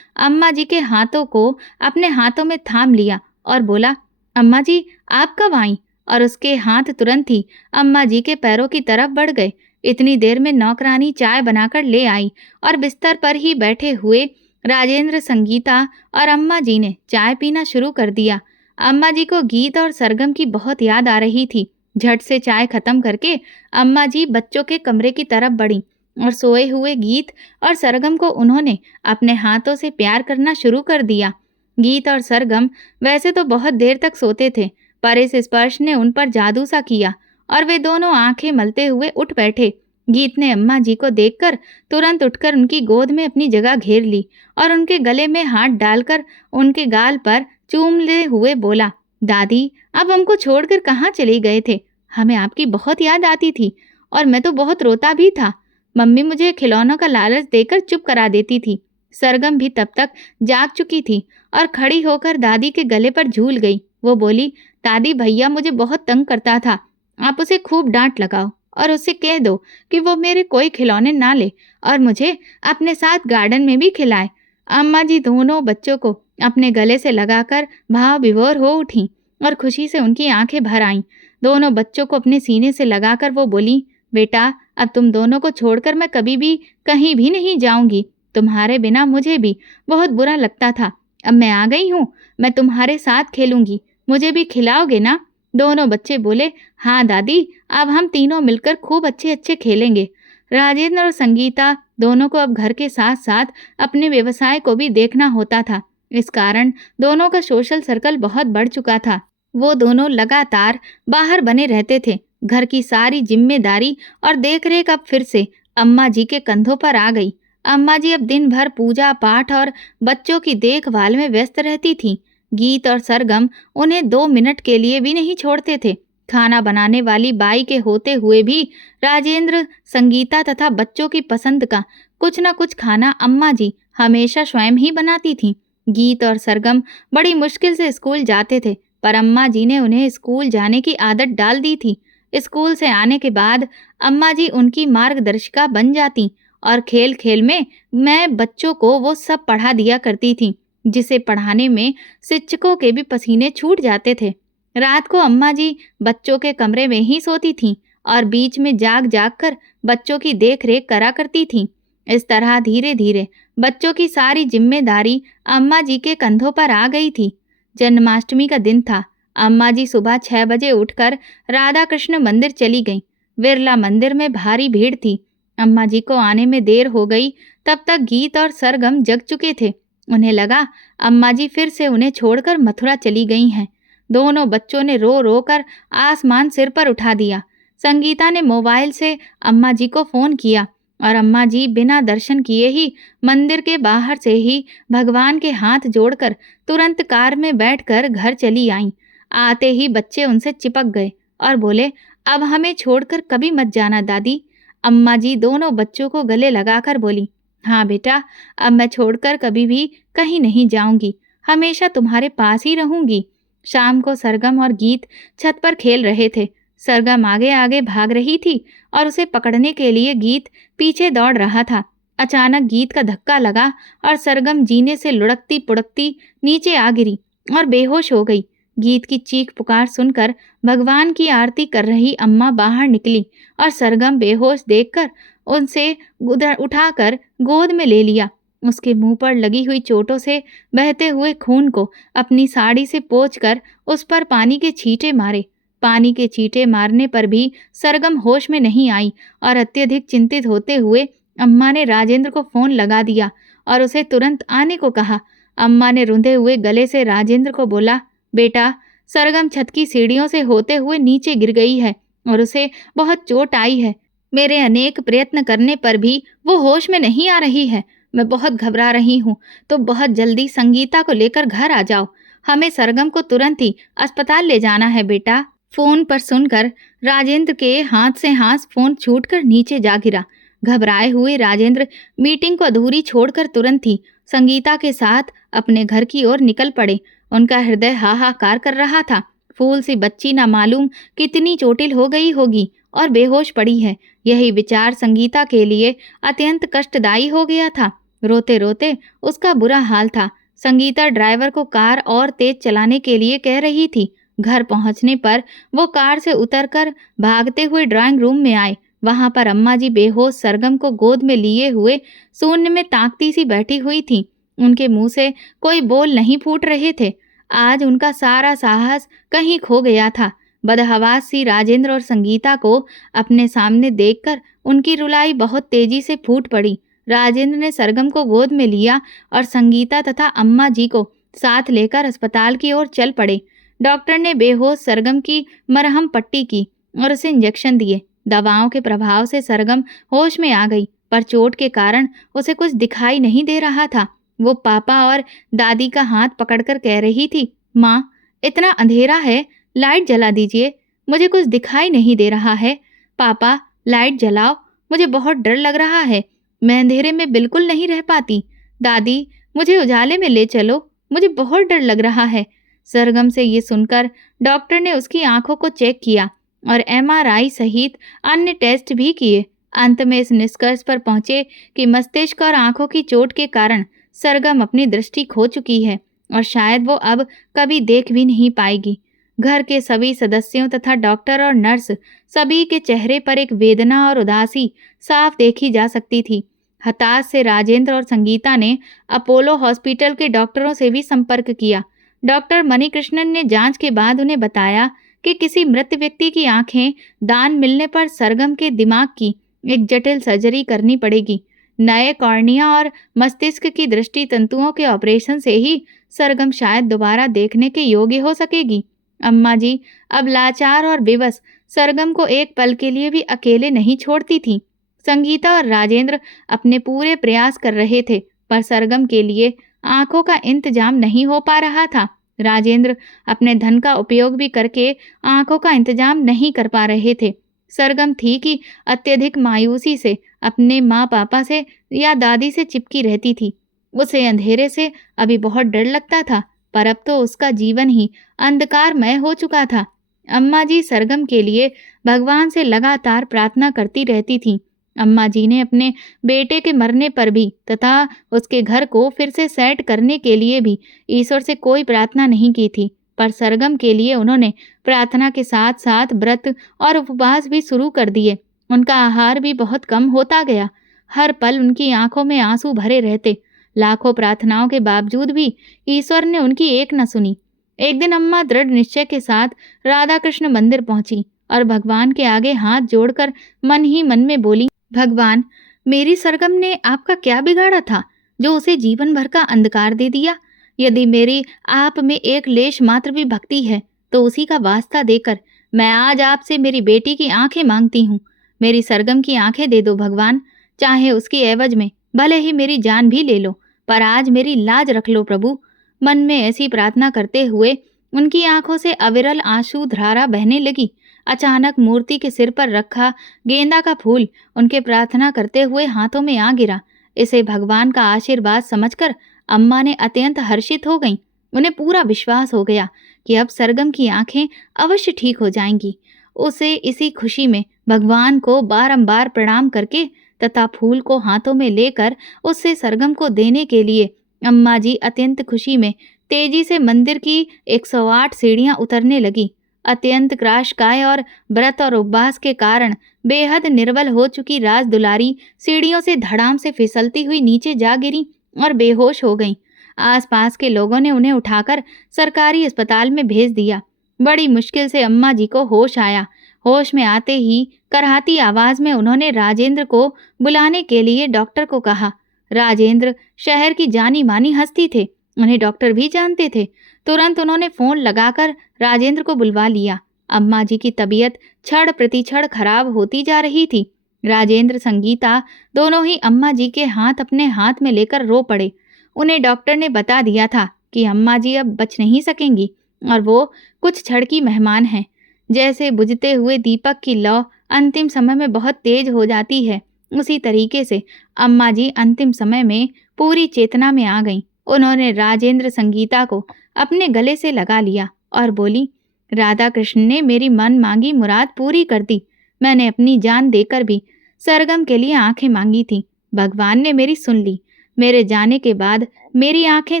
अम्मा जी के हाथों को अपने हाथों में थाम लिया और बोला, अम्मा जी आप कब आईं? और उसके हाथ तुरंत ही अम्मा जी के पैरों की तरफ बढ़ गए। इतनी देर में नौकरानी चाय बनाकर ले आई और बिस्तर पर ही बैठे हुए राजेंद्र, संगीता और अम्मा जी ने चाय पीना शुरू कर दिया। अम्मा जी को गीत और सरगम की बहुत याद आ रही थी। झट से चाय खत्म करके अम्मा जी बच्चों के कमरे की तरफ बढ़ीं और सोए हुए गीत और सरगम को उन्होंने अपने हाथों से प्यार करना शुरू कर दिया। गीत और सरगम वैसे तो बहुत देर तक सोते थे, पर इस स्पर्श ने उन पर जादू सा किया और वे दोनों आंखें मलते हुए उठ बैठे। गीत ने अम्मा जी को देखकर तुरंत उठकर उनकी गोद में अपनी जगह घेर ली और उनके गले में हाथ डालकर उनके गाल पर चूमते हुए बोला, दादी आप हमको छोड़कर कहाँ चले गए थे? हमें आपकी बहुत याद आती थी और मैं तो बहुत रोता भी था। मम्मी मुझे खिलौनों का लालच देकर चुप करा देती थी। सरगम भी तब तक जाग चुकी थी और खड़ी होकर दादी के गले पर झूल गई। वो बोली, दादी भैया मुझे बहुत तंग करता था, आप उसे खूब डांट लगाओ और उससे कह दो कि वो मेरे कोई खिलौने ना ले और मुझे अपने साथ गार्डन में भी खिलाए। अम्मा जी दोनों बच्चों को अपने गले से लगाकर भाव विभोर हो उठी और खुशी से उनकी आंखें भर आईं। दोनों बच्चों को अपने सीने से लगाकर वो बोली, बेटा अब तुम दोनों को छोड़कर मैं कभी भी कहीं भी नहीं जाऊंगी। तुम्हारे बिना मुझे भी बहुत बुरा लगता था। अब मैं आ गई हूँ, मैं तुम्हारे साथ खेलूंगी, मुझे भी खिलाओगे ना? दोनों बच्चे बोले, हाँ दादी, अब हम तीनों मिलकर खूब अच्छे अच्छे खेलेंगे। राजेंद्र और संगीता दोनों को अब घर के साथ साथ अपने व्यवसाय को भी देखना होता था। इस कारण दोनों का सोशल सर्कल बहुत बढ़ चुका था। वो दोनों लगातार बाहर बने रहते थे। घर की सारी जिम्मेदारी और देखरेख अब फिर से अम्मा जी के कंधों पर आ गई। अम्मा जी अब दिन भर पूजा पाठ और बच्चों की देखभाल में व्यस्त रहती थीं। गीत और सरगम उन्हें 2 मिनट के लिए भी नहीं छोड़ते थे। खाना बनाने वाली बाई के होते हुए भी राजेंद्र, संगीता तथा बच्चों की पसंद का कुछ न कुछ खाना अम्मा जी हमेशा स्वयं ही बनाती थीं। गीत और सरगम बड़ी मुश्किल से स्कूल जाते थे, पर अम्मा जी ने उन्हें स्कूल जाने की आदत डाल दी थी। स्कूल से आने के बाद अम्मा जी उनकी मार्गदर्शिका बन जाती और खेल खेल में मैं बच्चों को वो सब पढ़ा दिया करती थी जिसे पढ़ाने में शिक्षकों के भी पसीने छूट जाते थे। रात को अम्मा जी बच्चों के कमरे में ही सोती थीं और बीच में जाग जाग कर बच्चों की देख रेख करा करती थीं। इस तरह धीरे धीरे बच्चों की सारी जिम्मेदारी अम्मा जी के कंधों पर आ गई थी। जन्माष्टमी का दिन था। अम्मा जी सुबह 6 बजे उठकर राधा कृष्ण मंदिर चली गईं। बिरला मंदिर में भारी भीड़ थी। अम्मा जी को आने में देर हो गई। तब तक गीत और सरगम जग चुके थे। उन्हें लगा अम्मा जी फिर से उन्हें छोड़कर मथुरा चली गई हैं। दोनों बच्चों ने रो रो कर आसमान सिर पर उठा दिया। संगीता ने मोबाइल से अम्मा जी को फोन किया और अम्मा जी बिना दर्शन किए ही मंदिर के बाहर से ही भगवान के हाथ जोड़कर तुरंत कार में बैठकर घर चली आईं। आते ही बच्चे उनसे चिपक गए और बोले, अब हमें छोड़कर कभी मत जाना दादी। अम्मा जी दोनों बच्चों को गले लगाकर बोली, हाँ बेटा, अब मैं छोड़कर कभी भी कहीं नहीं जाऊंगी, हमेशा तुम्हारे पास ही रहूंगी। शाम को सरगम और गीत छत पर खेल रहे थे। सरगम आगे आगे भाग रही थी और उसे पकड़ने के लिए गीत पीछे दौड़ रहा था। अचानक गीत का धक्का लगा और सरगम जीने से लुढ़कती पुढ़कती नीचे आ गिरी और बेहोश हो गई। गीत की चीख पुकार सुनकर भगवान की आरती कर रही अम्मा बाहर निकली और सरगम बेहोश देखकर उनसे उठाकर गोद में ले लिया। उसके मुंह पर लगी हुई चोटों से बहते हुए खून को अपनी साड़ी से पोंछकर उस पर पानी के छींटे मारे। पानी के छींटे मारने पर भी सरगम होश में नहीं आई और अत्यधिक चिंतित होते हुए अम्मा ने राजेंद्र को फोन लगा दिया और उसे तुरंत आने को कहा। अम्मा ने रुंधे हुए गले से राजेंद्र को बोला, बेटा, सरगम छत की सीढ़ियों से होते हुए नीचे गिर गई है और उसे बहुत चोट आई है। मेरे अनेक प्रयत्न करने पर भी वो होश में नहीं आ रही है। मैं बहुत घबरा रही हूँ, तो बहुत जल्दी संगीता को लेकर घर आ जाओ। हमें सरगम को तुरंत ही अस्पताल ले जाना है बेटा। फोन पर सुनकर राजेंद्र के हाथ से फोन छूटकर नीचे जा गिरा। घबराए हुए राजेंद्र मीटिंग को अधूरी छोड़कर तुरंत ही संगीता के साथ अपने घर की ओर निकल पड़े। उनका हृदय हाहाकार कर रहा था। फूल सी बच्ची ना मालूम कितनी चोटिल हो गई होगी और बेहोश पड़ी है। यही विचार संगीता के लिए अत्यंत कष्टदायी हो गया था। रोते रोते उसका बुरा हाल था। संगीता ड्राइवर को कार और तेज चलाने के लिए कह रही थी। घर पहुंचने पर वो कार से उतरकर भागते हुए ड्राइंग रूम में आए। वहां पर अम्मा जी बेहोश सरगम को गोद में लिए हुए शून्य में ताकती सी बैठी हुई थी। उनके मुंह से कोई बोल नहीं फूट रहे थे। आज उनका सारा साहस कहीं खो गया था। बदहवास सी राजेंद्र और संगीता को अपने सामने देखकर उनकी रुलाई बहुत तेजी से फूट पड़ी। राजेंद्र ने सरगम को गोद में लिया और संगीता तथा अम्मा जी को साथ लेकर अस्पताल की ओर चल पड़े। डॉक्टर ने बेहोश सरगम की मरहम पट्टी की और उसे इंजेक्शन दिए। दवाओं के प्रभाव से सरगम होश में आ गई, पर चोट के कारण उसे कुछ दिखाई नहीं दे रहा था। वो पापा और दादी का हाथ पकड़कर कह रही थी, माँ, इतना अंधेरा है, लाइट जला दीजिए, मुझे कुछ दिखाई नहीं दे रहा है। पापा, लाइट जलाओ, मुझे बहुत डर लग रहा है, मैं अंधेरे में बिल्कुल नहीं रह पाती। दादी, मुझे उजाले में ले चलो, मुझे बहुत डर लग रहा है। सरगम से ये सुनकर डॉक्टर ने उसकी आंखों को चेक किया और एमआरआई सहित अन्य टेस्ट भी किए। अंत में इस निष्कर्ष पर पहुंचे कि मस्तिष्क और आंखों की चोट के कारण सरगम अपनी दृष्टि खो चुकी है और शायद वो अब कभी देख भी नहीं पाएगी। घर के सभी सदस्यों तथा डॉक्टर और नर्स सभी के चेहरे पर एक वेदना और उदासी साफ देखी जा सकती थी। हताश से राजेंद्र और संगीता ने अपोलो हॉस्पिटल के डॉक्टरों से भी संपर्क किया। डॉक्टर मणिकृष्णन ने जांच के बाद उन्हें बताया कि किसी मृत व्यक्ति की आंखें दान मिलने पर सरगम के दिमाग की एक जटिल सर्जरी करनी पड़ेगी। नए कॉर्निया और मस्तिष्क की दृष्टि तंतुओं के ऑपरेशन से ही सरगम शायद दोबारा देखने के योग्य हो सकेगी। अम्मा जी अब लाचार और बेबस सरगम को एक पल के लिए भी अकेले नहीं छोड़ती थी। संगीता और राजेंद्र अपने पूरे प्रयास कर रहे थे, पर सरगम के लिए आंखों का इंतजाम नहीं हो पा रहा था। राजेंद्र अपने धन का उपयोग भी करके आंखों का इंतजाम नहीं कर पा रहे थे। सरगम थी कि अत्यधिक मायूसी से अपने माँ पापा से या दादी से चिपकी रहती थी। उसे अंधेरे से अभी बहुत डर लगता था, पर अब तो उसका जीवन ही अंधकारमय हो चुका था। अम्मा जी सरगम के लिए भगवान से लगातार प्रार्थना करती रहती थीं। अम्मा जी ने अपने बेटे के मरने पर भी तथा उसके घर को फिर से सेट करने के लिए भी ईश्वर से कोई प्रार्थना नहीं की थी, पर सरगम के लिए उन्होंने प्रार्थना के साथ साथ व्रत और उपवास भी शुरू कर दिए। उनका आहार भी बहुत कम होता गया। हर पल उनकी आंखों में आंसू भरे रहते। लाखों प्रार्थनाओं के बावजूद भी ईश्वर ने उनकी एक न सुनी। एक दिन अम्मा दृढ़ निश्चय के साथ राधा कृष्ण मंदिर पहुंची और भगवान के आगे हाथ जोड़कर मन ही मन में बोली, भगवान, मेरी सरगम ने आपका क्या बिगाड़ा था जो उसे जीवन भर का अंधकार दे दिया? यदि मेरी आप में एक लेश मात्र भी भक्ति है तो उसी का वास्ता देकर मैं आज आपसे मेरी बेटी की आंखें मांगती हूँ। मेरी सरगम की आंखें दे दो भगवान, चाहे उसकी एवज में भले ही मेरी जान भी ले लो, पर आज मेरी लाज रख लो प्रभु। मन में ऐसी प्रार्थना करते हुए उनकी आंखों से अविरल आंसू धारा बहने लगी। अचानक मूर्ति के सिर पर रखा गेंदा का फूल उनके प्रार्थना करते हुए हाथों में आ गिरा। इसे भगवान का आशीर्वाद समझकर अम्मा ने अत्यंत हर्षित हो गईं। उन्हें पूरा विश्वास हो गया कि अब सरगम की आंखें अवश्य ठीक हो जाएंगी। उसे इसी खुशी में भगवान को बारंबार प्रणाम करके तथा फूल को हाथों में लेकर उससे सरगम को देने के लिए अम्मा जी अत्यंत खुशी में तेजी से मंदिर की 108 सीढ़ियां उतरने लगी। अत्यंत क्राशकाय और व्रत और उपवास के कारण बेहद निर्बल हो चुकी राज दुलारी सीढ़ियों से धड़ाम से फिसलती हुई नीचे जा गिरी और बेहोश हो गईं। आसपास के लोगों ने उन्हें उठाकर सरकारी अस्पताल में भेज दिया। बड़ी मुश्किल से अम्मा जी को होश आया। होश में आते ही करहाती आवाज में उन्होंने राजेंद्र को बुलाने के लिए डॉक्टर को कहा। राजेंद्र शहर की जानी मानी हस्ती थे, उन्हें डॉक्टर भी जानते थे। तुरंत उन्होंने फोन लगाकर राजेंद्र को बुलवा लिया। अम्मा जी की तबीयत क्षण प्रतिक्षण खराब होती जा रही थी। राजेंद्र संगीता दोनों ही अम्मा जी के हाथ अपने हाथ में लेकर रो पड़े। उन्हें डॉक्टर ने बता दिया था कि अम्मा जी अब बच नहीं सकेंगी और वो कुछ क्षण की मेहमान हैं। जैसे बुझते हुए दीपक की लौ अंतिम समय में बहुत तेज हो जाती है, उसी तरीके से अम्मा जी अंतिम समय में पूरी चेतना में आ गईं। उन्होंने राजेंद्र संगीता को अपने गले से लगा लिया और बोली, राधा कृष्ण ने मेरी मन मांगी मुराद पूरी कर दी। मैंने अपनी जान देकर भी सरगम के लिए आंखें मांगी थी। भगवान ने मेरी सुन ली। मेरे जाने के बाद मेरी आंखें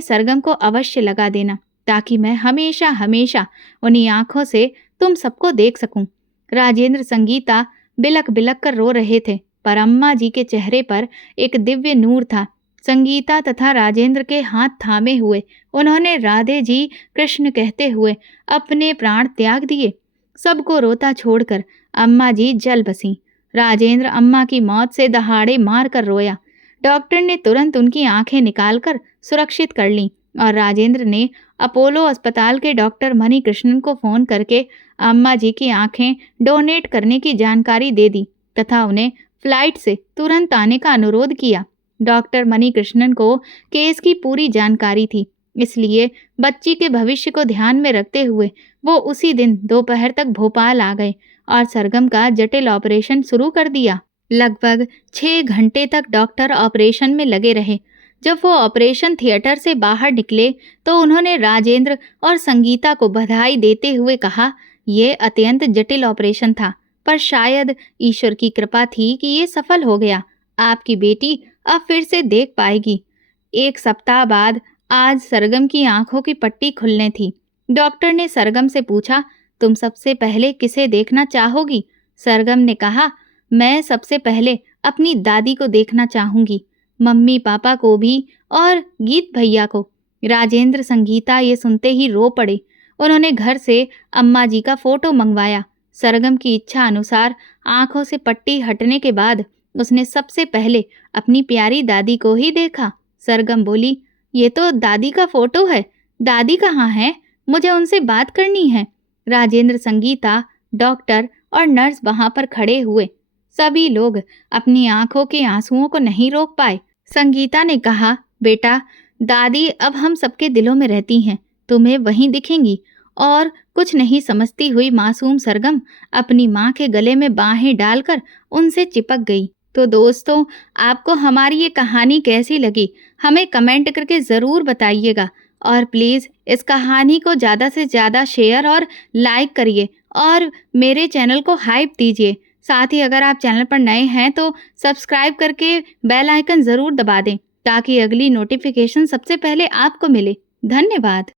सरगम को अवश्य लगा देना, ताकि मैं हमेशा हमेशा उन्हीं आंखों से तुम सबको देख सकूं। राजेंद्र संगीता बिलक बिलक कर रो रहे थे, पर अम्मा जी के चेहरे पर एक दिव्य नूर था। संगीता तथा राजेंद्र के हाथ थामे हुए उन्होंने राधे जी कृष्ण कहते हुए अपने प्राण त्याग दिए। सबको रोता छोड़कर अम्मा जी जल बसी। राजेंद्र अम्मा की मौत से दहाड़े मार कर रोया। डॉक्टर ने तुरंत उनकी आंखें निकालकर सुरक्षित कर लीं और राजेंद्र ने अपोलो अस्पताल के डॉक्टर मणि कृष्णन को फोन करके अम्मा जी की आंखें डोनेट करने की जानकारी दे दी तथा उन्हें फ्लाइट से तुरंत आने का अनुरोध किया। डॉक्टर मणि कृष्णन को केस की पूरी जानकारी थी, इसलिए बच्ची के भविष्य को ध्यान में रखते हुए वो उसी दिन दोपहर तक भोपाल आ गए और सरगम का जटिल ऑपरेशन शुरू कर दिया। लगभग 6 घंटे तक डॉक्टर ऑपरेशन में लगे रहे। जब वो ऑपरेशन थिएटर से बाहर निकले तो उन्होंने राजेंद्र और संगीता को बधाई देते हुए कहा, ये अत्यंत जटिल ऑपरेशन था, पर शायद ईश्वर की कृपा थी कि ये सफल हो गया। आपकी बेटी अब फिर से देख पाएगी। 1 सप्ताह बाद आज सरगम की आंखों की पट्टी खुलने थी। डॉक्टर ने सरगम से पूछा, तुम सबसे पहले किसे देखना चाहोगी? सरगम ने कहा, मैं सबसे पहले अपनी दादी को देखना चाहूंगी, मम्मी पापा को भी और गीत भैया को। राजेंद्र संगीता ये सुनते ही रो पड़े। उन्होंने घर से अम्मा जी का फोटो मंगवाया। सरगम की इच्छा अनुसार आंखों से पट्टी हटने के बाद उसने सबसे पहले अपनी प्यारी दादी को ही देखा। सरगम बोली, ये तो दादी का फोटो है, दादी कहाँ है? मुझे उनसे बात करनी है। राजेंद्र संगीता, डॉक्टर और नर्स वहां पर खड़े हुए। सभी लोग अपनी आंखों के आंसुओं को नहीं रोक पाए। संगीता ने कहा, बेटा, दादी अब हम सबके दिलों में रहती हैं, तुम्हें वहीं दिखेंगी। और कुछ नहीं समझती हुई मासूम सरगम अपनी माँ के गले में बाहें डालकर उनसे चिपक गई। तो दोस्तों, आपको हमारी ये कहानी कैसी लगी हमें कमेंट करके ज़रूर बताइएगा और प्लीज़ इस कहानी को ज़्यादा से ज़्यादा शेयर और लाइक करिए और मेरे चैनल को हाइप दीजिए। साथ ही अगर आप चैनल पर नए हैं तो सब्सक्राइब करके बेल आइकन ज़रूर दबा दें ताकि अगली नोटिफिकेशन सबसे पहले आपको मिले। धन्यवाद।